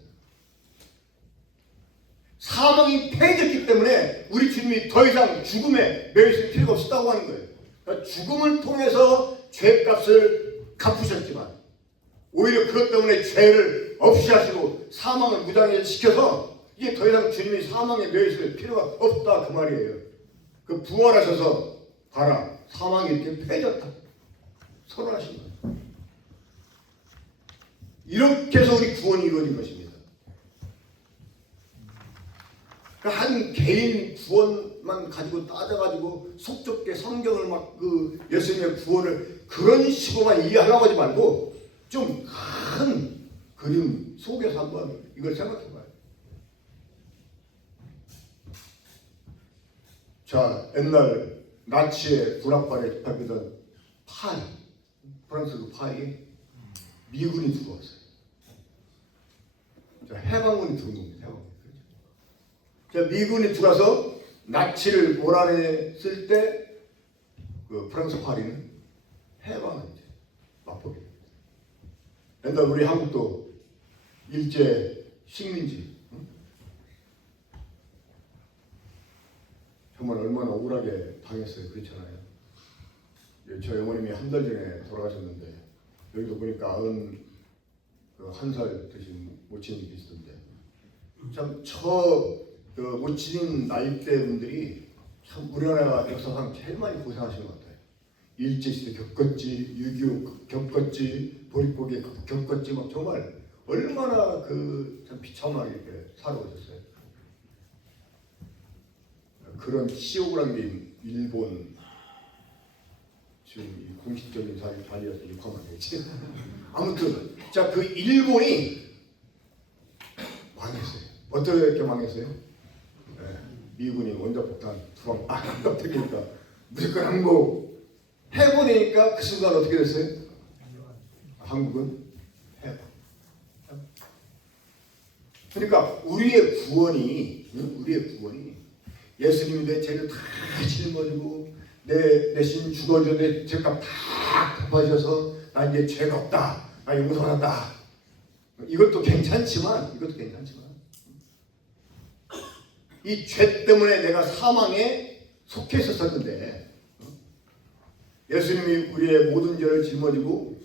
사망이 패졌기 때문에 우리 주님이 더 이상 죽음에 매여있을 필요가 없었다고 하는 거예요. 그러니까 죽음을 통해서 죄값을 갚으셨지만 오히려 그것 때문에 죄를 없이 하시고 사망을 무장시켜서 이제 더 이상 주님이 사망에 매여있을 필요가 없다 그 말이에요. 그 부활하셔서 봐라, 사망이 이렇게 패졌다 선언하신 거예요. 이렇게 해서 우리 구원이 이루어진 것입니다. 그러니까 한 개인 구원만 가지고 따져가지고 속 좁게 성경을 막 그 예수님의 구원을 그런 식으로만 이해하려고 하지 말고 좀 큰 그림 속에서 한번 이걸 생각해봐요. 자, 옛날 나치의 군악발에 잡히던 파리, 프랑스 그 파리에 미군이 들어왔어요. 자, 해방군이 들어온 겁니다. 해방군. 자, 미군이 들어와서 나치를 몰아냈을 때 그 프랑스 파리는 해방을 이제 맛보게 됩니다. 옛날 우리 한국도 일제 식민지, 응? 정말 얼마나 억울하게 당했어요. 그렇잖아요. 저희 어머님이 한 달 전에 돌아가셨는데 여기도 보니까 91살 되신 모친이 계시던데 참 그 모친 나이대 분들이 참 우리나라 역사상 제일 많이 고생하신 것 같아요. 일제시대 겪었지, 6.25 겪었지, 보릿고개 겪었지, 막 정말 얼마나 참 비참하게 이렇게 살아오셨어요. 그런 치욕을 한 게 일본 지금 이 공식적인 자리여서 욕하면 되지. 아무튼 자, 그 일본이 망했어요. 어떻게 망했어요? 네, 미군이 원자 폭탄 두방 터뜨리니까 무조건 항복 해보니까 그 순간 어떻게 됐어요? 한국은 해방. 그러니까 우리의 구원이 예수님이 내 죄를 다 짊어지고 내 대신 죽어줘 내 죄값 다 갚아주셔서 나 이제 죄가 없다, 나 용서받았다. 이것도 괜찮지만 이 죄 때문에 내가 사망에 속해 있었는데 예수님이 우리의 모든 죄를 짊어지고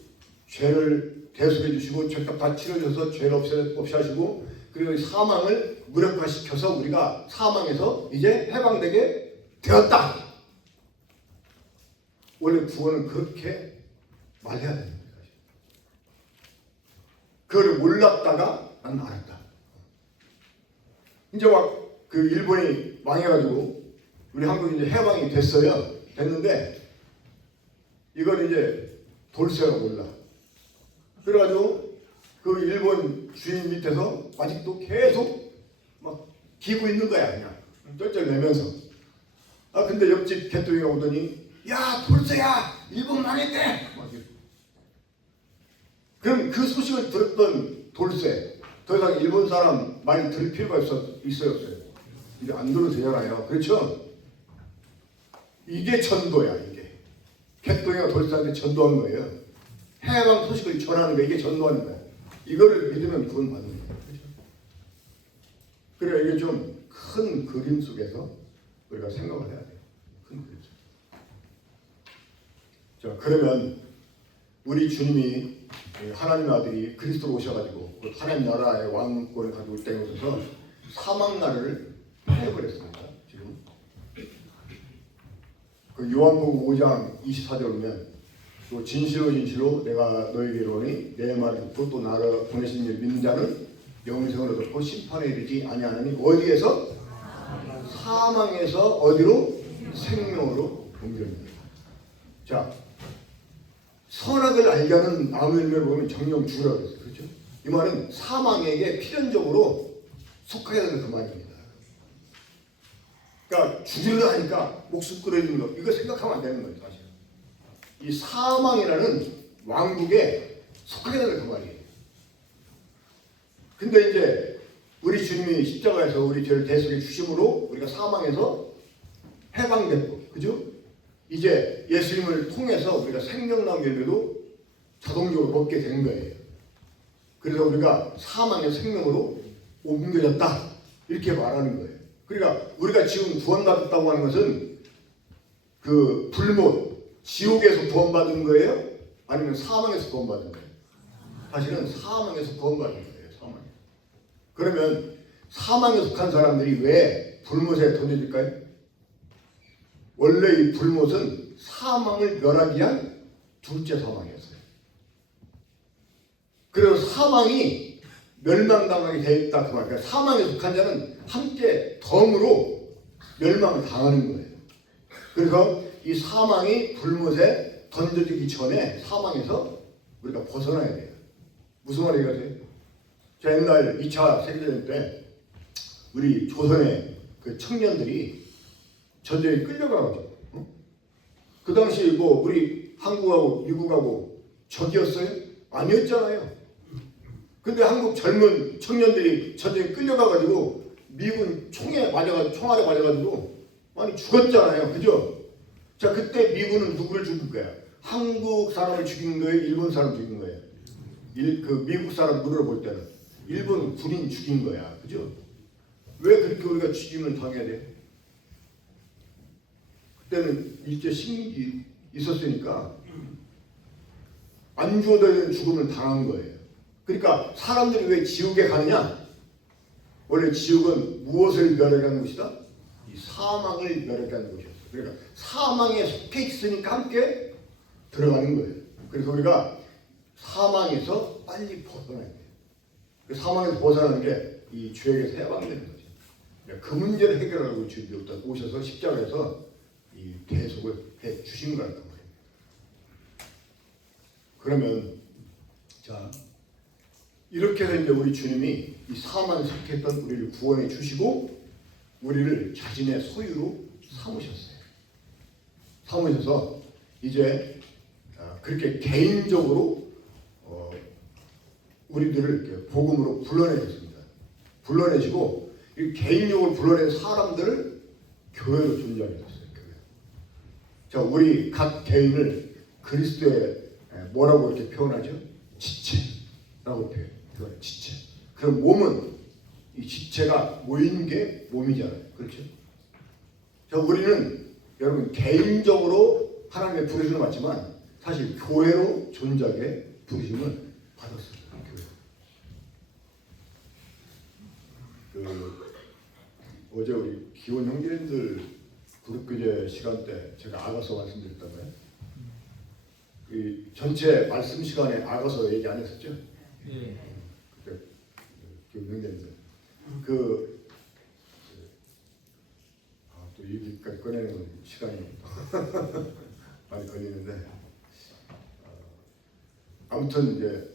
죄를 대속해 주시고 죄값 다 치러줘서 죄를 없이 하시고 그리고 사망을 무력화시켜서 우리가 사망에서 이제 해방되게 되었다. 원래 구원은 그렇게 말해야 됩니다. 그걸 몰랐다가 난 알았다. 이제 막 그 일본이 망해가지고 우리 한국이 이제 해방이 됐는데 이걸 이제 돌쇠가 몰라. 그래가지고 그 일본 주인 밑에서 아직도 계속 막 기고 있는 거야. 그냥 쩔쩔매면서. 근데 옆집 개똥이가 오더니 야, 돌쇠야, 일본 망했대. 그럼 그 소식을 들었던 돌쇠 더 이상 일본 사람 말 들을 필요가 있어요? 이제 안 들어도 되잖아요. 그렇죠? 이게 전도야. 이게 개똥이가 돌쇠한테 전도한 거예요. 해방 소식을 전하는 거, 이게 전도하는 거야. 이거를 믿으면 구원 받는 거예요. 그렇죠? 그래, 이게 좀 큰 그림 속에서 우리가 생각을 해야 돼요. 큰 그림 속. 자, 그러면 우리 주님이 하나님의 아들이 그리스도로 오셔가지고 하나님 나라의 왕권을 가지고 있다는 것에서 사망 나라를 해버렸습니다. 지금 그 요한복음 5장 24절 보면 또 진실로 내가 너에게 이르노니 내 말을 듣고 또 나를 보내신 이를 믿는 자는 영생을 얻고 심판에 이르지 아니하나니 어디에서? 사망에서 어디로? 생명으로 옮겨집니다. 자, 선악을 알게 하는 나무 열매를 보면 정령 죽으라고 했어요. 그렇죠? 이 말은 사망에게 필연적으로 속하게 되는 그 말입니다. 그러니까 죽으려 하니까 목숨 끊어지는 거, 이거 생각하면 안 되는 거예요. 사실 이 사망이라는 왕국에 속하게 되는 그 말이에요. 근데 이제 우리 주님이 십자가에서 우리 죄를 대속해 주심으로 우리가 사망에서 해방됐고, 그죠? 이제 예수님을 통해서 우리가 생명나무 열매도 자동적으로 먹게 된 거예요. 그래서 우리가 사망의 생명으로 옮겨졌다, 이렇게 말하는 거예요. 그러니까 우리가 지금 구원받았다고 하는 것은 그 불못, 지옥에서 구원받은 거예요? 아니면 사망에서 구원받은 거예요? 사실은 사망에서 구원받은 거예요. 사망. 그러면 사망에 속한 사람들이 왜 불못에 던져질까요? 원래 이 불못은 사망을 멸하기 위한 둘째 사망이었어요. 그래서 사망이 멸망당하게 되어 있다, 그 말. 그러니까 사망에 속한 자는 함께 덤으로 멸망을 당하는 거예요. 그래서 이 사망이 불못에 던져지기 전에 사망에서 우리가 벗어나야 돼요. 무슨 말이에요? 자, 옛날 2차 세계대전 때 우리 조선의 그 청년들이 전쟁에 끌려가가지고 그 당시 뭐 우리 한국하고 미국하고 적이었어요? 아니었잖아요. 근데 한국 젊은 청년들이 전쟁에 끌려가가지고 미군 총알에 맞아가지고 많이 죽었잖아요. 그죠? 자, 그때 미군은 누구를 죽인 거야? 한국 사람을 죽인 거예요? 일본 사람 죽인 거예요? 그 미국 사람 눈으로 볼 때는 일본 군인 죽인 거야. 그죠? 왜 그렇게 우리가 죽임을 당해야 돼? 그때는 일제 식민지 있었으니까 안 죽어도 되는 죽음을 당한 거예요. 그러니까 사람들이 왜 지옥에 가느냐? 원래 지옥은 무엇을 멸하는 곳이다? 이 사망을 멸하는 곳이었어. 그러니까 사망에 속해 있으니까 함께 들어가는 거예요. 그래서 우리가 사망에서 빨리 벗어나야 돼요. 그 사망에서 벗어나는 게 이 죄에게서 해방되는 거죠. 그 문제를 해결하고 주님이 오셔서 십자가에서 이 대속을 해 주신 거란 말이에요. 그러면 자, 이렇게 해서 이제 우리 주님이 이 사망에 속했던 우리를 구원해 주시고 우리를 자신의 소유로 삼으셔서 이제 그렇게 개인적으로 우리들을 이렇게 복음으로 불러내셨습니다. 불러내시고 이 개인적으로 불러낸 사람들을 교회로 존재하게 됐어요. 교회. 자, 우리 각 개인을 그리스도의 뭐라고 이렇게 표현하죠? 지체라고 표현해요. 지체. 그럼 몸은 이 지체가 모인 게 몸이잖아요. 그렇죠? 자, 우리는 여러분 개인적으로 하나님의 부르심을 받지만 사실 교회로 존재하게 부르심을 받았습니다. 어제 우리 기원 형제님들 그룹교제 시간 때 제가 아가서 말씀드렸던 거예요. 이 전체 말씀 시간에 아가서 얘기 안 했었죠? 예. 그때 기원 형제님들 또 얘기까지 꺼내는 건 시간이 많이 걸리는데 아무튼 이제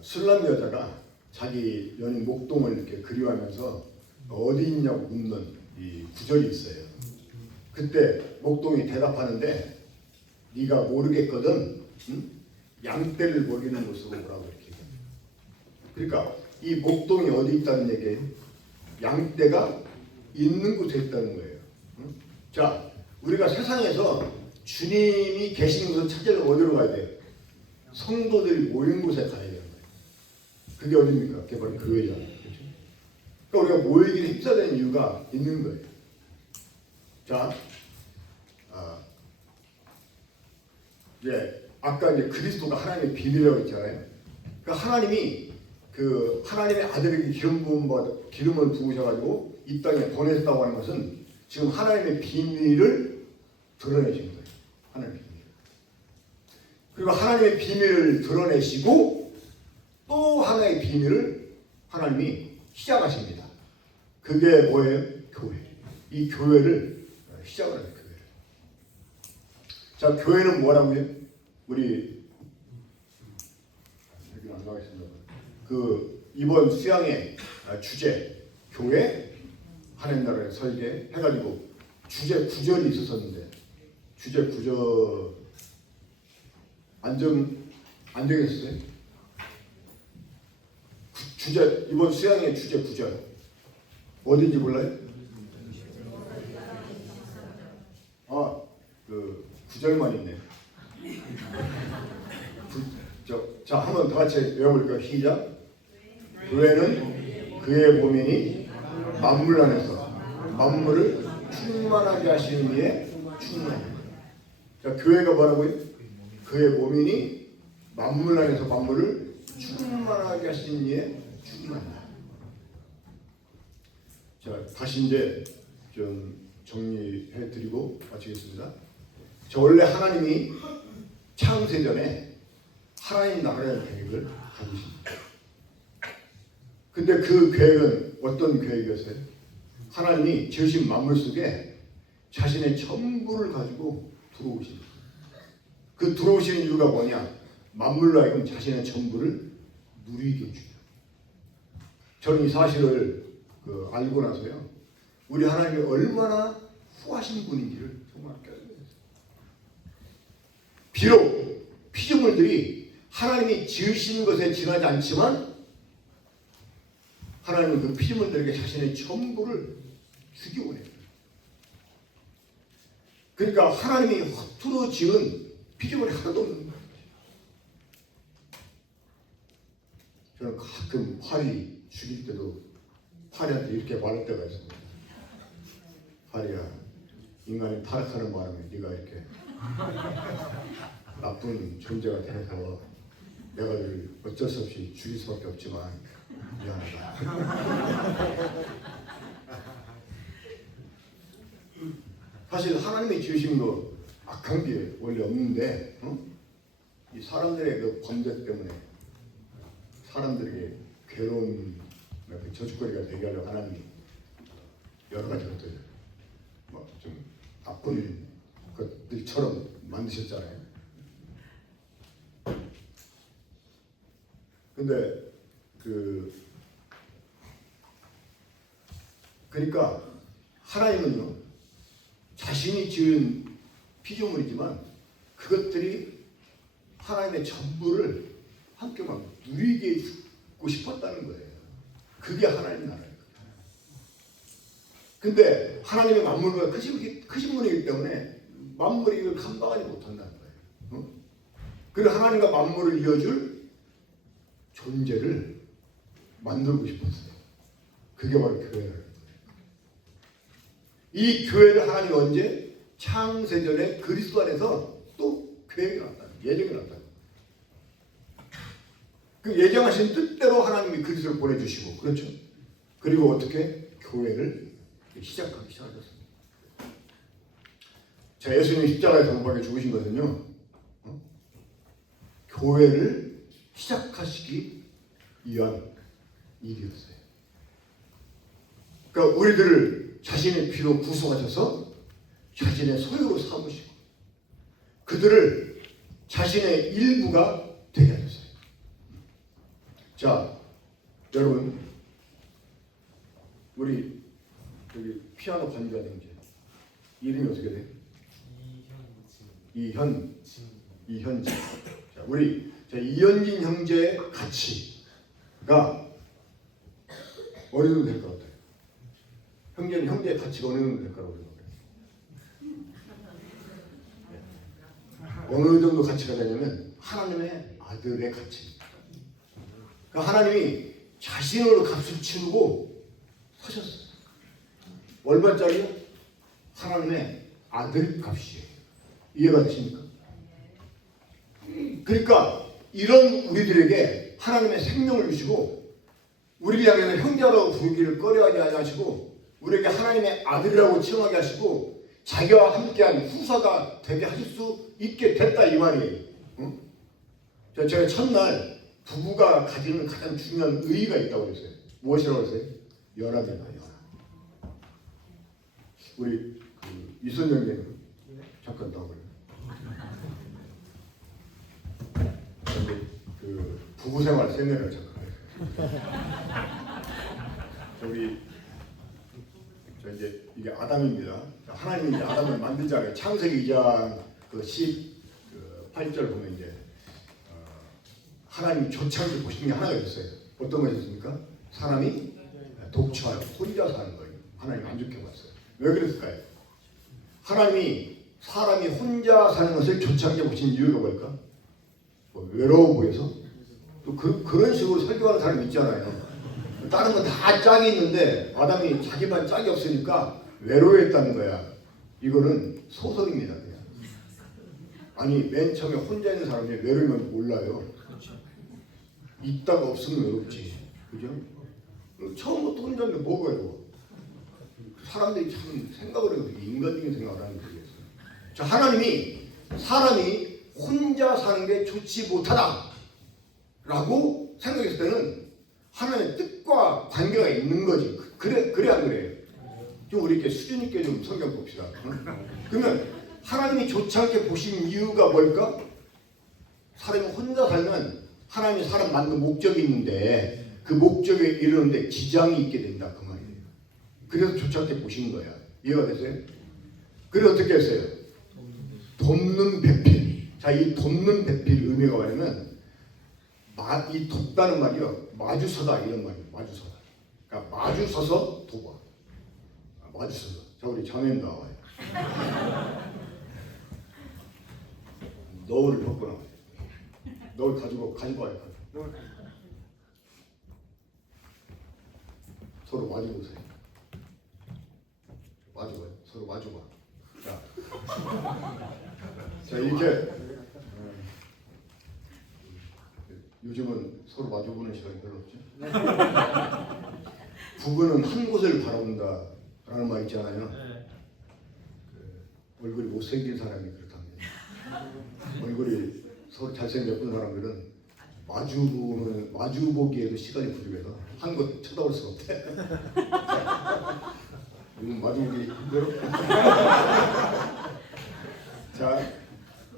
슬람 여자가 자기 연인 목동을 이렇게 그리워하면서 어디 있냐고 묻는 이 구절이 있어요. 그때 목동이 대답하는데 네가 모르겠거든. 응? 양떼를 먹이는 모습을 뭐라고 이렇게. 그러니까 이 목동이 어디 있다는 얘기예요? 양떼가 있는 곳에 있다는 거예요. 응? 자, 우리가 세상에서 주님이 계신 곳을 찾으려면 어디로 가야 돼요? 성도들이 모인 곳에 가야 돼요. 그게 어딥니까? 그게 바로 교회잖아요. 그렇죠? 그러니까 우리가 모이기를 힘써야 되는 이유가 있는 거예요. 자, 이제 아까 이제 그리스도가 하나님의 비밀이라고 했잖아요. 그러니까 하나님이 그 하나님의 아들에게 기름을 부으셔가지고 이 땅에 보내셨다고 하는 것은 지금 하나님의 비밀을 드러내신 거예요. 하나님의 비밀. 그리고 하나님의 비밀을 드러내시고 또 하나의 비밀을 하나님이 시작하십니다. 그게 뭐예요? 교회. 이 교회를 시작을 하는 교회를. 자, 교회는 뭐라고요? 우리 여기 안 나가겠습니다. 그 이번 수양의 주제 교회 하나님 나라의 설계 해가지고 주제 9절이 있었었는데 주제 9절 안 정했어요? 주제 이번 수양의 주제 9절 어딘지 몰라요? 그 9절만 있네. 자, 한번 다 같이 외워볼까요? 시작. 교회는 그의 몸이니 만물 안에서 만물을 충만하게 하시는 이의 충만입니다. 자, 교회가 뭐라고요? 그의 몸이니 만물 안에서 만물을 충만하게 하시는 이의 충만입니다. 자, 다시 이제 좀 정리해드리고 마치겠습니다. 저 원래 하나님이 창세 전에 하나님 나라의 계획을 가지십니다. 근데 그 계획은 어떤 계획이었어요? 하나님이 지으신 만물 속에 자신의 전부를 가지고 들어오십니다. 그 들어오시는 이유가 뭐냐? 만물로 하여금 자신의 전부를 누리게 해주죠. 저는 이 사실을 알고 나서요, 우리 하나님이 얼마나 후하신 분인지를 정말 깨달았어요. 비록 피조물들이 하나님이 지으신 것에 지나지 않지만 하나님은 그 피조물들에게 자신의 전부를 주기 원해요. 그러니까 하나님이 허투루 지은 피조물이 하나도 없는 거예요. 저는 가끔 파리 죽일 때도 파리한테 이렇게 말할 때가 있습니다. 파리야, 인간이 타락하는 바람에 네가 이렇게 나쁜 존재가 되어서 내가 늘 어쩔 수 없이 죽일 수밖에 없지만 미안하다. 사실 하나님의 지으신 거 악한 게 원래 없는데 이 사람들의 그 범죄 때문에 사람들에게 괴로운 저주거리가 되게 하려고 하나님이 여러 가지 것들 좀 나쁜 것들처럼 만드셨잖아요. 근데 그러니까 하나님은요, 자신이 지은 피조물이지만 그것들이 하나님의 전부를 함께 막 누리게 해주고 싶었다는 거예요. 그게 하나님 나라예요. 근데 하나님의 만물보다 크신 분이기 때문에 만물이 이걸 감당하지 못한다는 거예요. 그리고 하나님과 만물을 이어줄 존재를 만들고 싶었어요. 그게 바로 교회라는 거예요. 이 교회를 하나님이 언제? 창세전에 그리스도 안에서 또 계획이 났다는 거예요. 예정이 났다는 거예요. 그 예정하신 뜻대로 하나님이 그리스도를 보내주시고, 그렇죠? 그리고 어떻게? 교회를 시작하기 시작하셨습니다. 자, 예수님이 십자가에서 못 박혀 죽으신 것은요, 교회를 시작하시기 위한 일이었어요. 그러니까 우리들을 자신의 피로 구속하셔서 자신의 소유로 삼으시고 그들을 자신의 일부가 되게 하셨어요. 자, 여러분, 우리 여기 피아노 관계자 형제 이름이 어떻게 돼요? 이현진. 자, 우리 이현진 형제의 가치가 어느 정도 될 것 같아요? 형제는 형제의 가치가 어느 정도 될 거라고 생각해요? 어느 정도 가치가 되냐면 하나님의 아들의 가치. 그러니까 하나님이 자신으로 값을 치르고 사셨어요. 얼마짜리요? 하나님의 아들 값이에요. 이해가 되십니까? 그러니까 이런 우리들에게 하나님의 생명을 주시고 우리를 향해서 형제라고 부르기를 꺼려하게 하시고 우리에게 하나님의 아들이라고 칭하게 하시고 자기와 함께한 후사가 되게 하실 수 있게 됐다 이 말이에요. 응? 제가 첫날 부부가 가지는 가장 중요한 의의가 있다고 그랬어요. 무엇이라고 그랬어요? 연합이다. 연합. 우리 이선 형제는 잠깐 나와봐요. 부부생활 세미나를 잠깐 해요. 이제 이게 아담입니다. 하나님이 이제 아담을 만들잖아요. 창세기 2장 18절 보면 이제 하나님 조창기 보시는 게 하나가 있었어요. 어떤 것이었습니까? 사람이 독처하여 혼자 사는 거예요. 하나님 안 좋게 봤어요. 왜 그랬을까요? 하나님이 사람이 혼자 사는 것을 조창기 보신 이유가 뭘까? 외로워 보여서? 또 그런 식으로 설교하는 사람이 있잖아요. 다른 건 다 짝이 있는데 아담이 자기만 짝이 없으니까 외로워했다는 거야. 이거는 소설입니다. 그냥. 아니 맨 처음에 혼자 있는 사람이 외로우면 몰라요. 있다가 없으면 외롭지. 그죠? 처음부터 혼자 있는데 뭐가 외로워? 사람들이 참 생각을 해도 인간적인 생각을 하는 거겠어요. 자, 하나님이 사람이 혼자 사는 게 좋지 못하다 라고 생각했을 때는 하나님의 뜻과 관계가 있는 거지. 그래 안 그래요? 좀 우리 이렇게 수준 있게 좀 성경 봅시다. 그러면 하나님이 좋지 않게 보신 이유가 뭘까? 사람이 혼자 살면 하나님이 사람 만든 목적이 있는데 그 목적에 이르는데 지장이 있게 된다 그 말이에요. 그래서 조차게 보신 거야. 이해가 되세요? 그래서 어떻게 했어요? 돕는 배필. 자, 이 돕는 배필 의미가 뭐냐면 이 돕다는 말이요 마주서다 이런 말이에요. 마주서다. 그러니까 마주서서 돕아. 마주서서. 자, 우리 자매님 나와요. 너울을 벗고 나와요. 너울 가지고 와요. 서로 마주보세요. 마주봐요. 서로 마주봐. 자 이렇게 요즘은 서로 마주보는 시간이 별로 없죠. 부부는 한 곳을 바라본다라는 말 있잖아요. 얼굴이 못생긴 사람이 그렇답니다. 얼굴이 서로 잘생겼던 사람들은 마주보기에도 시간이 부족해서 한 곳 쳐다볼 수가 없대. 요즘 마주보기 힘들어? 자,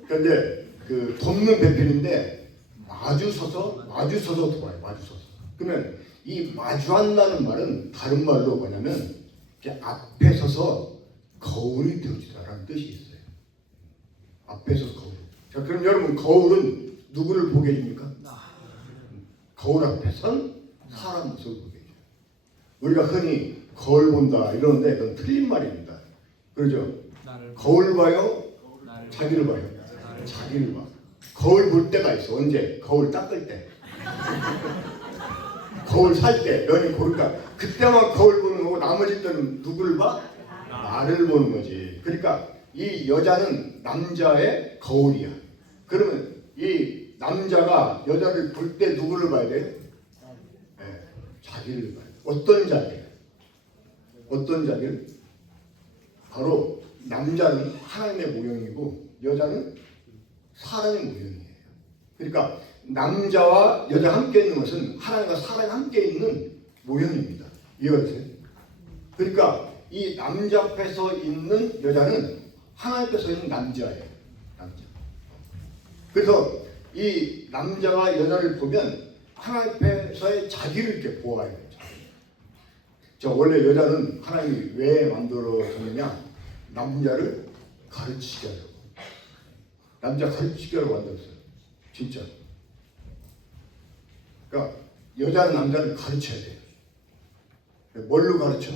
그런데 그 돕는 배필인데 마주서서 돕아요. 마주서서. 그러면 이 마주한다는 말은 다른 말로 뭐냐면 이렇게 앞에 서서 거울이 되어주다라는 뜻이 있어요. 앞에 서서 거울. 자, 그럼 여러분 거울은 누구를 보게 해줍니까? 거울 앞에 선 사람 모습을 보게 해줘요. 우리가 흔히 거울 본다 이러는데 그건 틀린 말입니다. 그러죠? 거울 봐요? 자기를 봐요. 자기를 봐. 거울 볼 때가 있어. 언제? 거울 닦을 때. 거울 살 때, 면이 고르니까 그때만 거울 보는 거고 나머지 때는 누구를 봐? 나를 보는 거지. 그러니까 이 여자는 남자의 거울이야. 그러면 이 남자가 여자를 볼 때 누구를 봐야 돼? 네, 자기를 봐야 돼. 어떤 자기? 어떤 자기를? 바로 남자는 하나님의 모형이고 여자는 사람의 모형이에요. 그러니까 남자와 여자가 함께 있는 것은 하나님과 사람이 함께 있는 모형입니다. 이해가 되세요? 그러니까 이 남자 앞에서 있는 여자는 하나님 앞에서 있는 남자예요. 남자. 그래서 이 남자가 여자를 보면 하나님 앞에서의 자기를 이렇게 보아야 돼요. 저 원래 여자는 하나님이 왜 만들어졌느냐? 남자를 가르치게 하려고. 남자 가르치게 하려고 만들었어요. 진짜. 그러니까 여자는 남자를 가르쳐야 돼요. 뭘로 가르쳐?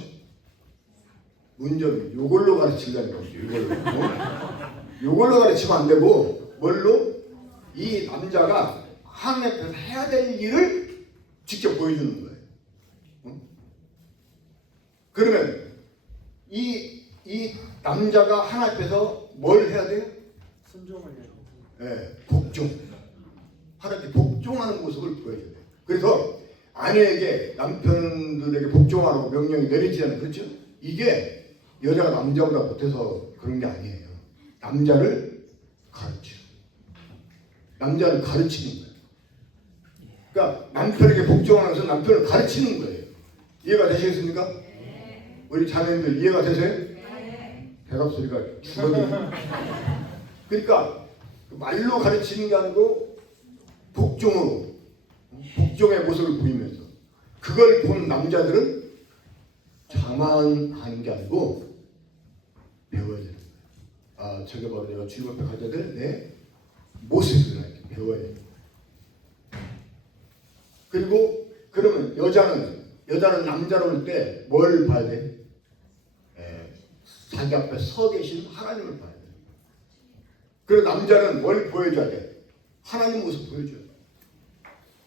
문제는 요걸로 가르치려는 거죠. 요걸로. 요걸로 가르치면 안 되고 뭘로? 이 남자가 하나님 앞에서 해야 될 일을 직접 보여주는 거예요. 그러면 이 남자가 하나님 앞에서 뭘 해야 돼요? 순종을 해야 돼요. 네, 복종. 하나님께 복종하는 모습을 보여줘야 돼요. 그래서 아내에게 남편들에게 복종하라고 명령이 내리지않아요. 그렇죠? 이게 여자가 남자보다 못해서 그런 게 아니에요. 남자를 가르쳐. 남자를 가르치는 거예요. 그러니까 남편에게 복종하는 것은 남편을 가르치는 거예요. 이해가 되시겠습니까? 우리 자매님들 이해가 되세요? 대답 소리가 죽어들어요. 그러니까 말로 가르치는 게 아니고 복종으로 복종의 모습을 보이면서 그걸 본 남자들은 자만하는 게 아니고 배워야 되는 거예요. 아, 저게 바로 내가 주님 앞에 가져야 될 내 모습이구나 이렇게 배워야 돼요. 그리고 그러면 여자는 남자로 볼 때 뭘 봐야 돼? 자기 앞에 서 계신 하나님을 봐야 돼. 그리고 남자는 뭘 보여줘야 돼? 하나님 모습 보여줘야 돼.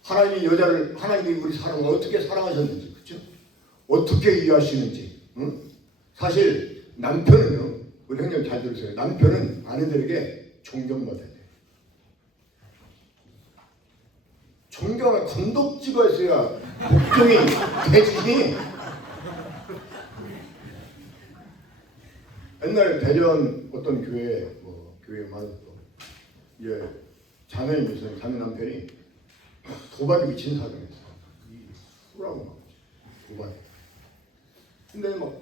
하나님이 우리 사람을 어떻게 사랑하셨는지, 그렇죠? 어떻게 이해하시는지. 응? 사실 남편은요, 우리 형님 잘 들으세요. 남편은 아내들에게 존경받아야 돼. 존경을 건덕지가 있어야 복종이 되지. 옛날에 대전 어떤 교회에 많았어. 자매님이 있어요. 자매 남편이 도박에 미친 사람이었어요. 술하고 막 도박에. 근데 막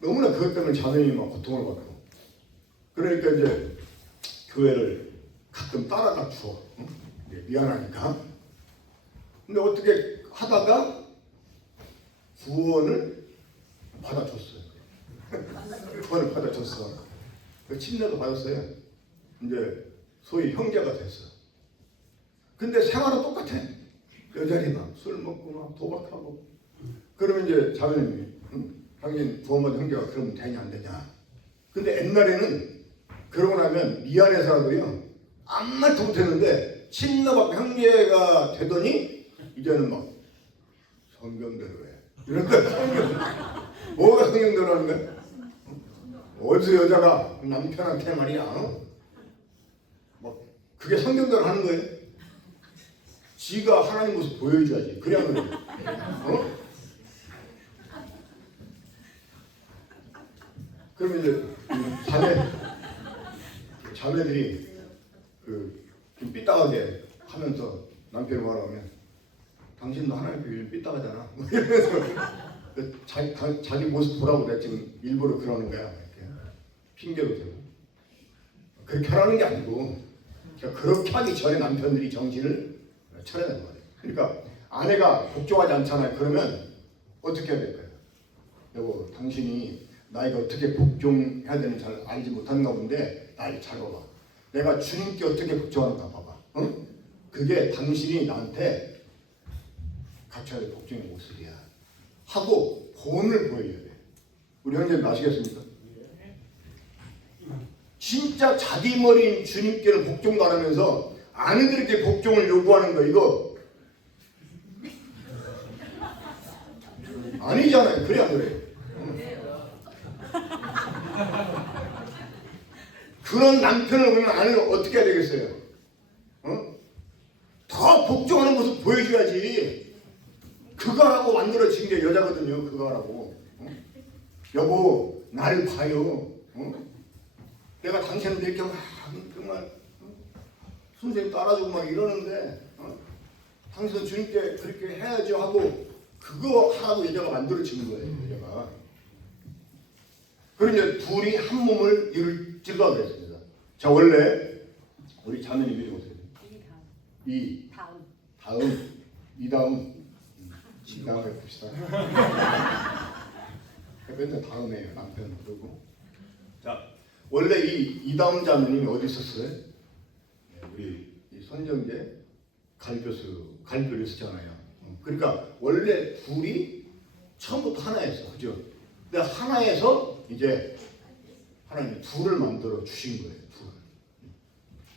너무나 그것 때문에 자매님이 막 고통을 받고. 그러니까 이제 교회를 가끔 따라다 주어. 응? 미안하니까. 근데 어떻게 하다가 구원을 받아줬어요. 구원을 받아줬어. 침례도 받았어요. 이제 소위 형제가 됐어. 근데 생활은 똑같아. 여전히 막 술 먹고 막 도박하고. 그러면 이제 자매님이 당신 구원받은 형제가 그러면 되냐 안 되냐. 근데 옛날에는 그러고 나면 미안해서라도요 아무 말도 못했는데 침례받고 형제가 되더니 이제는 막 성경대로 해. 이런 거 성경. 뭐가 성경대로 하는 거야? 어디서 여자가 남편한테 말이야. 막 그게 성경대로 하는 거예요. 지가 하나님 모습 보여줘야지. 그래야 그래. 그러면 이제 자매들이 좀 삐딱하게 하면서 남편이 말하면 당신도 하나님 교회 삐딱하잖아. 이러면서 자기 모습 보라고 내가 지금 일부러 그러는 거야. 이렇게 핑계로 대고. 그렇게 하라는 게 아니고 그러니까 그렇게 하기 전에 남편들이 정신을 차려야 되는 거예요. 그러니까 아내가 복종하지 않잖아요. 그러면 어떻게 해야 될까요? 여보, 당신이 나이가 어떻게 복종해야 되는지 잘 알지 못하는가 본데 나를 잘 봐봐. 내가 주님께 어떻게 복종하는가 봐봐. 응? 그게 당신이 나한테 갖춰야 될 복종의 모습이야. 하고 본을 보여줘야 돼. 우리 형제님 아시겠습니까? 진짜 자기 머리인 주님께는 복종도 안 하면서 아내들에게 복종을 요구하는 거 이거 아니잖아요. 그래 안 그래? 그런 남편을 보면 아내는 어떻게 해야 되겠어요? 더 복종하는 모습 보여줘야지. 그거 하라고 만들어진 게 여자거든요. 그거 하라고. 여보, 나를 봐요. 내가 당신한테 이렇게 막 정말 선생님 따라주고 막 이러는데 당신 주님께 그렇게 해야지 하고 그거 하라고 여자가 만들어진 거예요. 여자가. 그럼 이제 둘이 한 몸을 이룰지가 그랬습니다. 자, 원래 우리 자매님이 읽어보세요. 이 다음 해봅시다. 맨날 다음에요. 남편 그러고. 자, 원래 이 다음 자매님이 어디 있었어요? 우리 이 선정제 갈교를 쓰잖아요. 그러니까 원래 둘이 처음부터 하나였어, 그죠? 근데 하나에서 이제 하나님이 둘을 만들어 주신 거예요. 둘.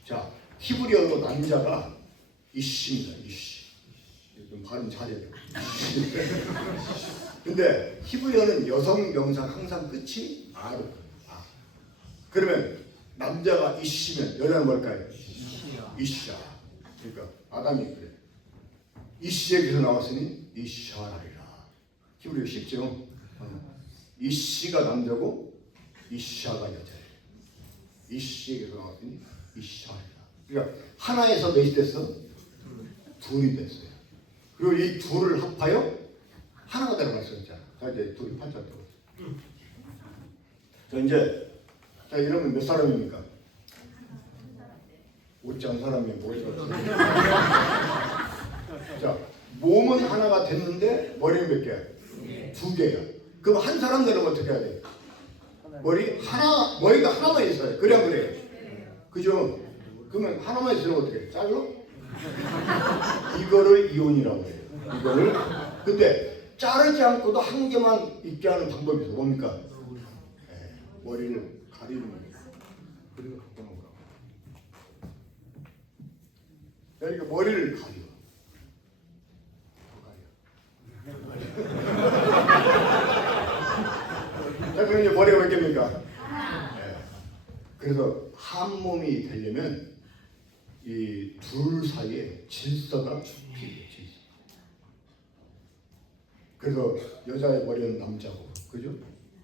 자, 히브리어로 남자가 이씨입니다. 이씨. 좀 발음 잘해야 돼요. 근데 히브리어는 여성 명사 항상 끝이 아로. 그러면 남자가 이씨면 여자는 뭘까요? 이샤. 그러니까 아담이 그래. 이씨에게서 나왔으니 이샤라리라. 히브리어 쉽죠? 이씨가 남자고 이샤가 여자예요. 이씨에게서 나왔으니 이샤라리라. 그러니까 하나에서 몇이 됐어? 둘이 됐어요. 그리고 이 둘을 합하여 하나가 되는 말씀이잖아. 자, 이제 둘이 판자 들어. 자, 이제 자, 이러면 몇 사람입니까? 웃지 않은 사람이 뭐죠? 자, 몸은 하나가 됐는데 머리는 몇 개야? 두 개야. 그럼 한 사람 되려면 어떻게 해야 돼? 머리가 하나만 있어요. 그래 안 그래? 그죠? 그러면 하나만 있으면 어떻게 해? 잘라? 이거를 이혼이라고 해요. 이거를. 근데 자르지 않고도 한 개만 있게 하는 방법이 있어. 뭡니까? 머리를 가리는 거예요. 그리고 갖고 나오라고. 그러니까 머리를 가려. 자, 그럼 이제 머리가 몇 개입니까? 그래서 한 몸이 되려면 이 둘 사이에 질서가 필요해요. 질서. 그래서 여자의 머리는 남자고, 그죠?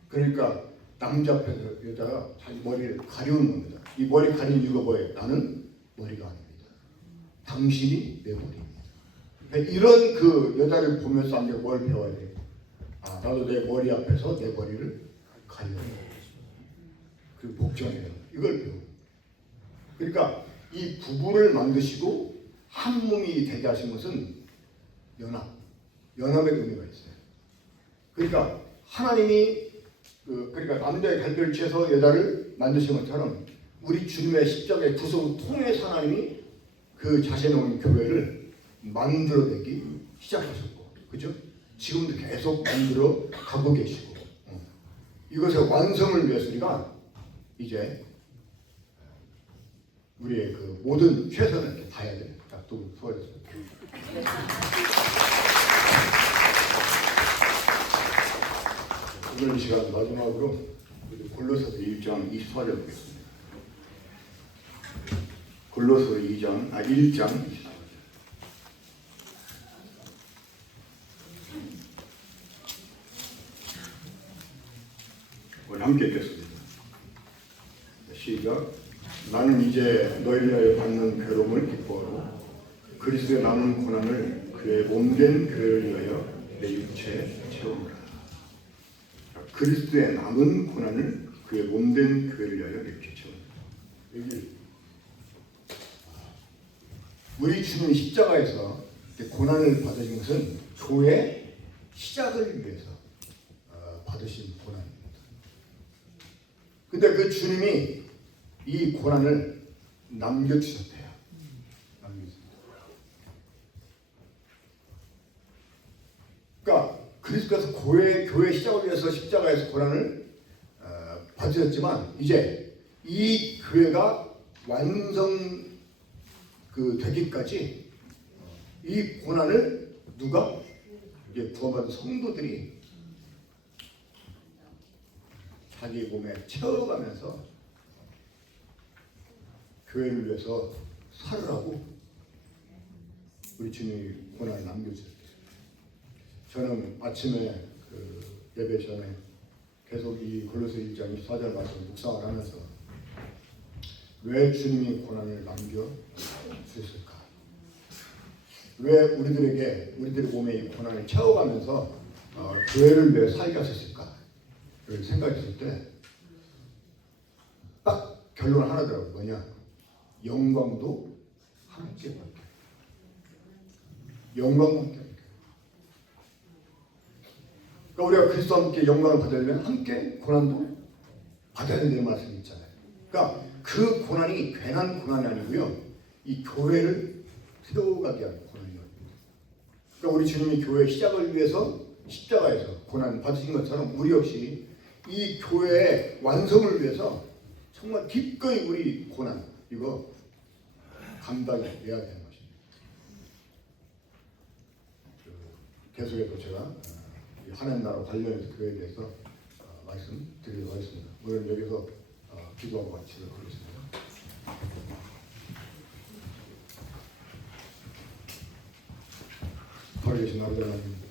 그러니까 남자 앞에서 여자가 자기 머리를 가리우는 겁니다. 이 머리 가리는 이유가 뭐예요? 나는 머리가 아닙니다. 당신이 내 머리입니다. 그러니까 이런 그 여자를 보면서 남자가 뭘 배워야 돼요? 아, 나도 내 머리 앞에서 내 머리를 가려야 돼. 그 복종해야 돼. 이걸 배워. 그러니까 이 부부를 만드시고 한 몸이 되게 하신 것은 연합, 연합의 의미가 있어요. 그러니까 하나님이 그러니까 남자의 갈비를 취해서 여자를 만드신 것처럼 우리 주님의 십자가의 구속을 통해서 하나님이 그 자신의 온 교회를 만들어내기 시작하셨고, 그죠? 지금도 계속 만들어 가고 계시고, 이것의 완성을 위해서 우리가 이제 우리의 그 모든 최선을 이렇게 다해야 되는 또 수고하셨습니다. 오늘 이 시간 마지막으로 골로새서 1장 24절 보겠습니다. 골로새 1장 24절. 우리 함께 읽겠습니다. 시작. 나는 이제 너희를 위하여 받는 괴로움을 기뻐하고 그리스도의 남은 고난을 그의 몸된 교회를 위하여 내 육체에 채우노라. 그리스도의 남은 고난을 그의 몸된 교회를 위하여 이렇게 채우노라. 여기 우리 주님 십자가에서 고난을 받으신 것은 교회 시작을 위해서 받으신 고난입니다. 근데 그 주님이 이 고난을 남겨주셨대요. 그러니까 그리스도께서 교회 시작을 위해서 십자가에서 고난을 받으셨지만 이제 이 교회가 완성 되기까지 이 고난을 누가 이제 구원받은 성도들이 자기 몸에 채워가면서 교회를 위해서 살으라고 우리 주님이 고난을 남겨주셨어요. 저는 아침에 예배 전에 계속 이 골로새 1장 24절 말씀 묵상을 하면서 왜 주님이 고난을 남겨주셨을까? 왜 우리들의 몸에 이 고난을 채워가면서 교회를 위해 살게 하셨을까? 를 생각했을 때 딱 결론 하나더라고요. 뭐냐? 영광도 함께 받게. 영광도 함께 받게. 그러니까 우리가 그리스도와 함께 영광을 받으려면 함께 고난도 받아야 된다는 말씀이 있잖아요. 그러니까 그 고난이 괜한 고난이 아니고요. 이 교회를 세워가게 하는 고난이거든요. 그러니까 우리 주님이 교회 시작을 위해서 십자가에서 고난 받으신 것처럼 우리 역시 이 교회의 완성을 위해서 정말 기꺼이 우리 고난 이거 감당해야 되는 것입니다. 계속해서 제가 하나님 나라 관련해서 교회에 대해서 말씀드리도록 하겠습니다. 오늘 여기서 기도하고 마치도록 하겠습니다. 살아계신 아버지 하나님,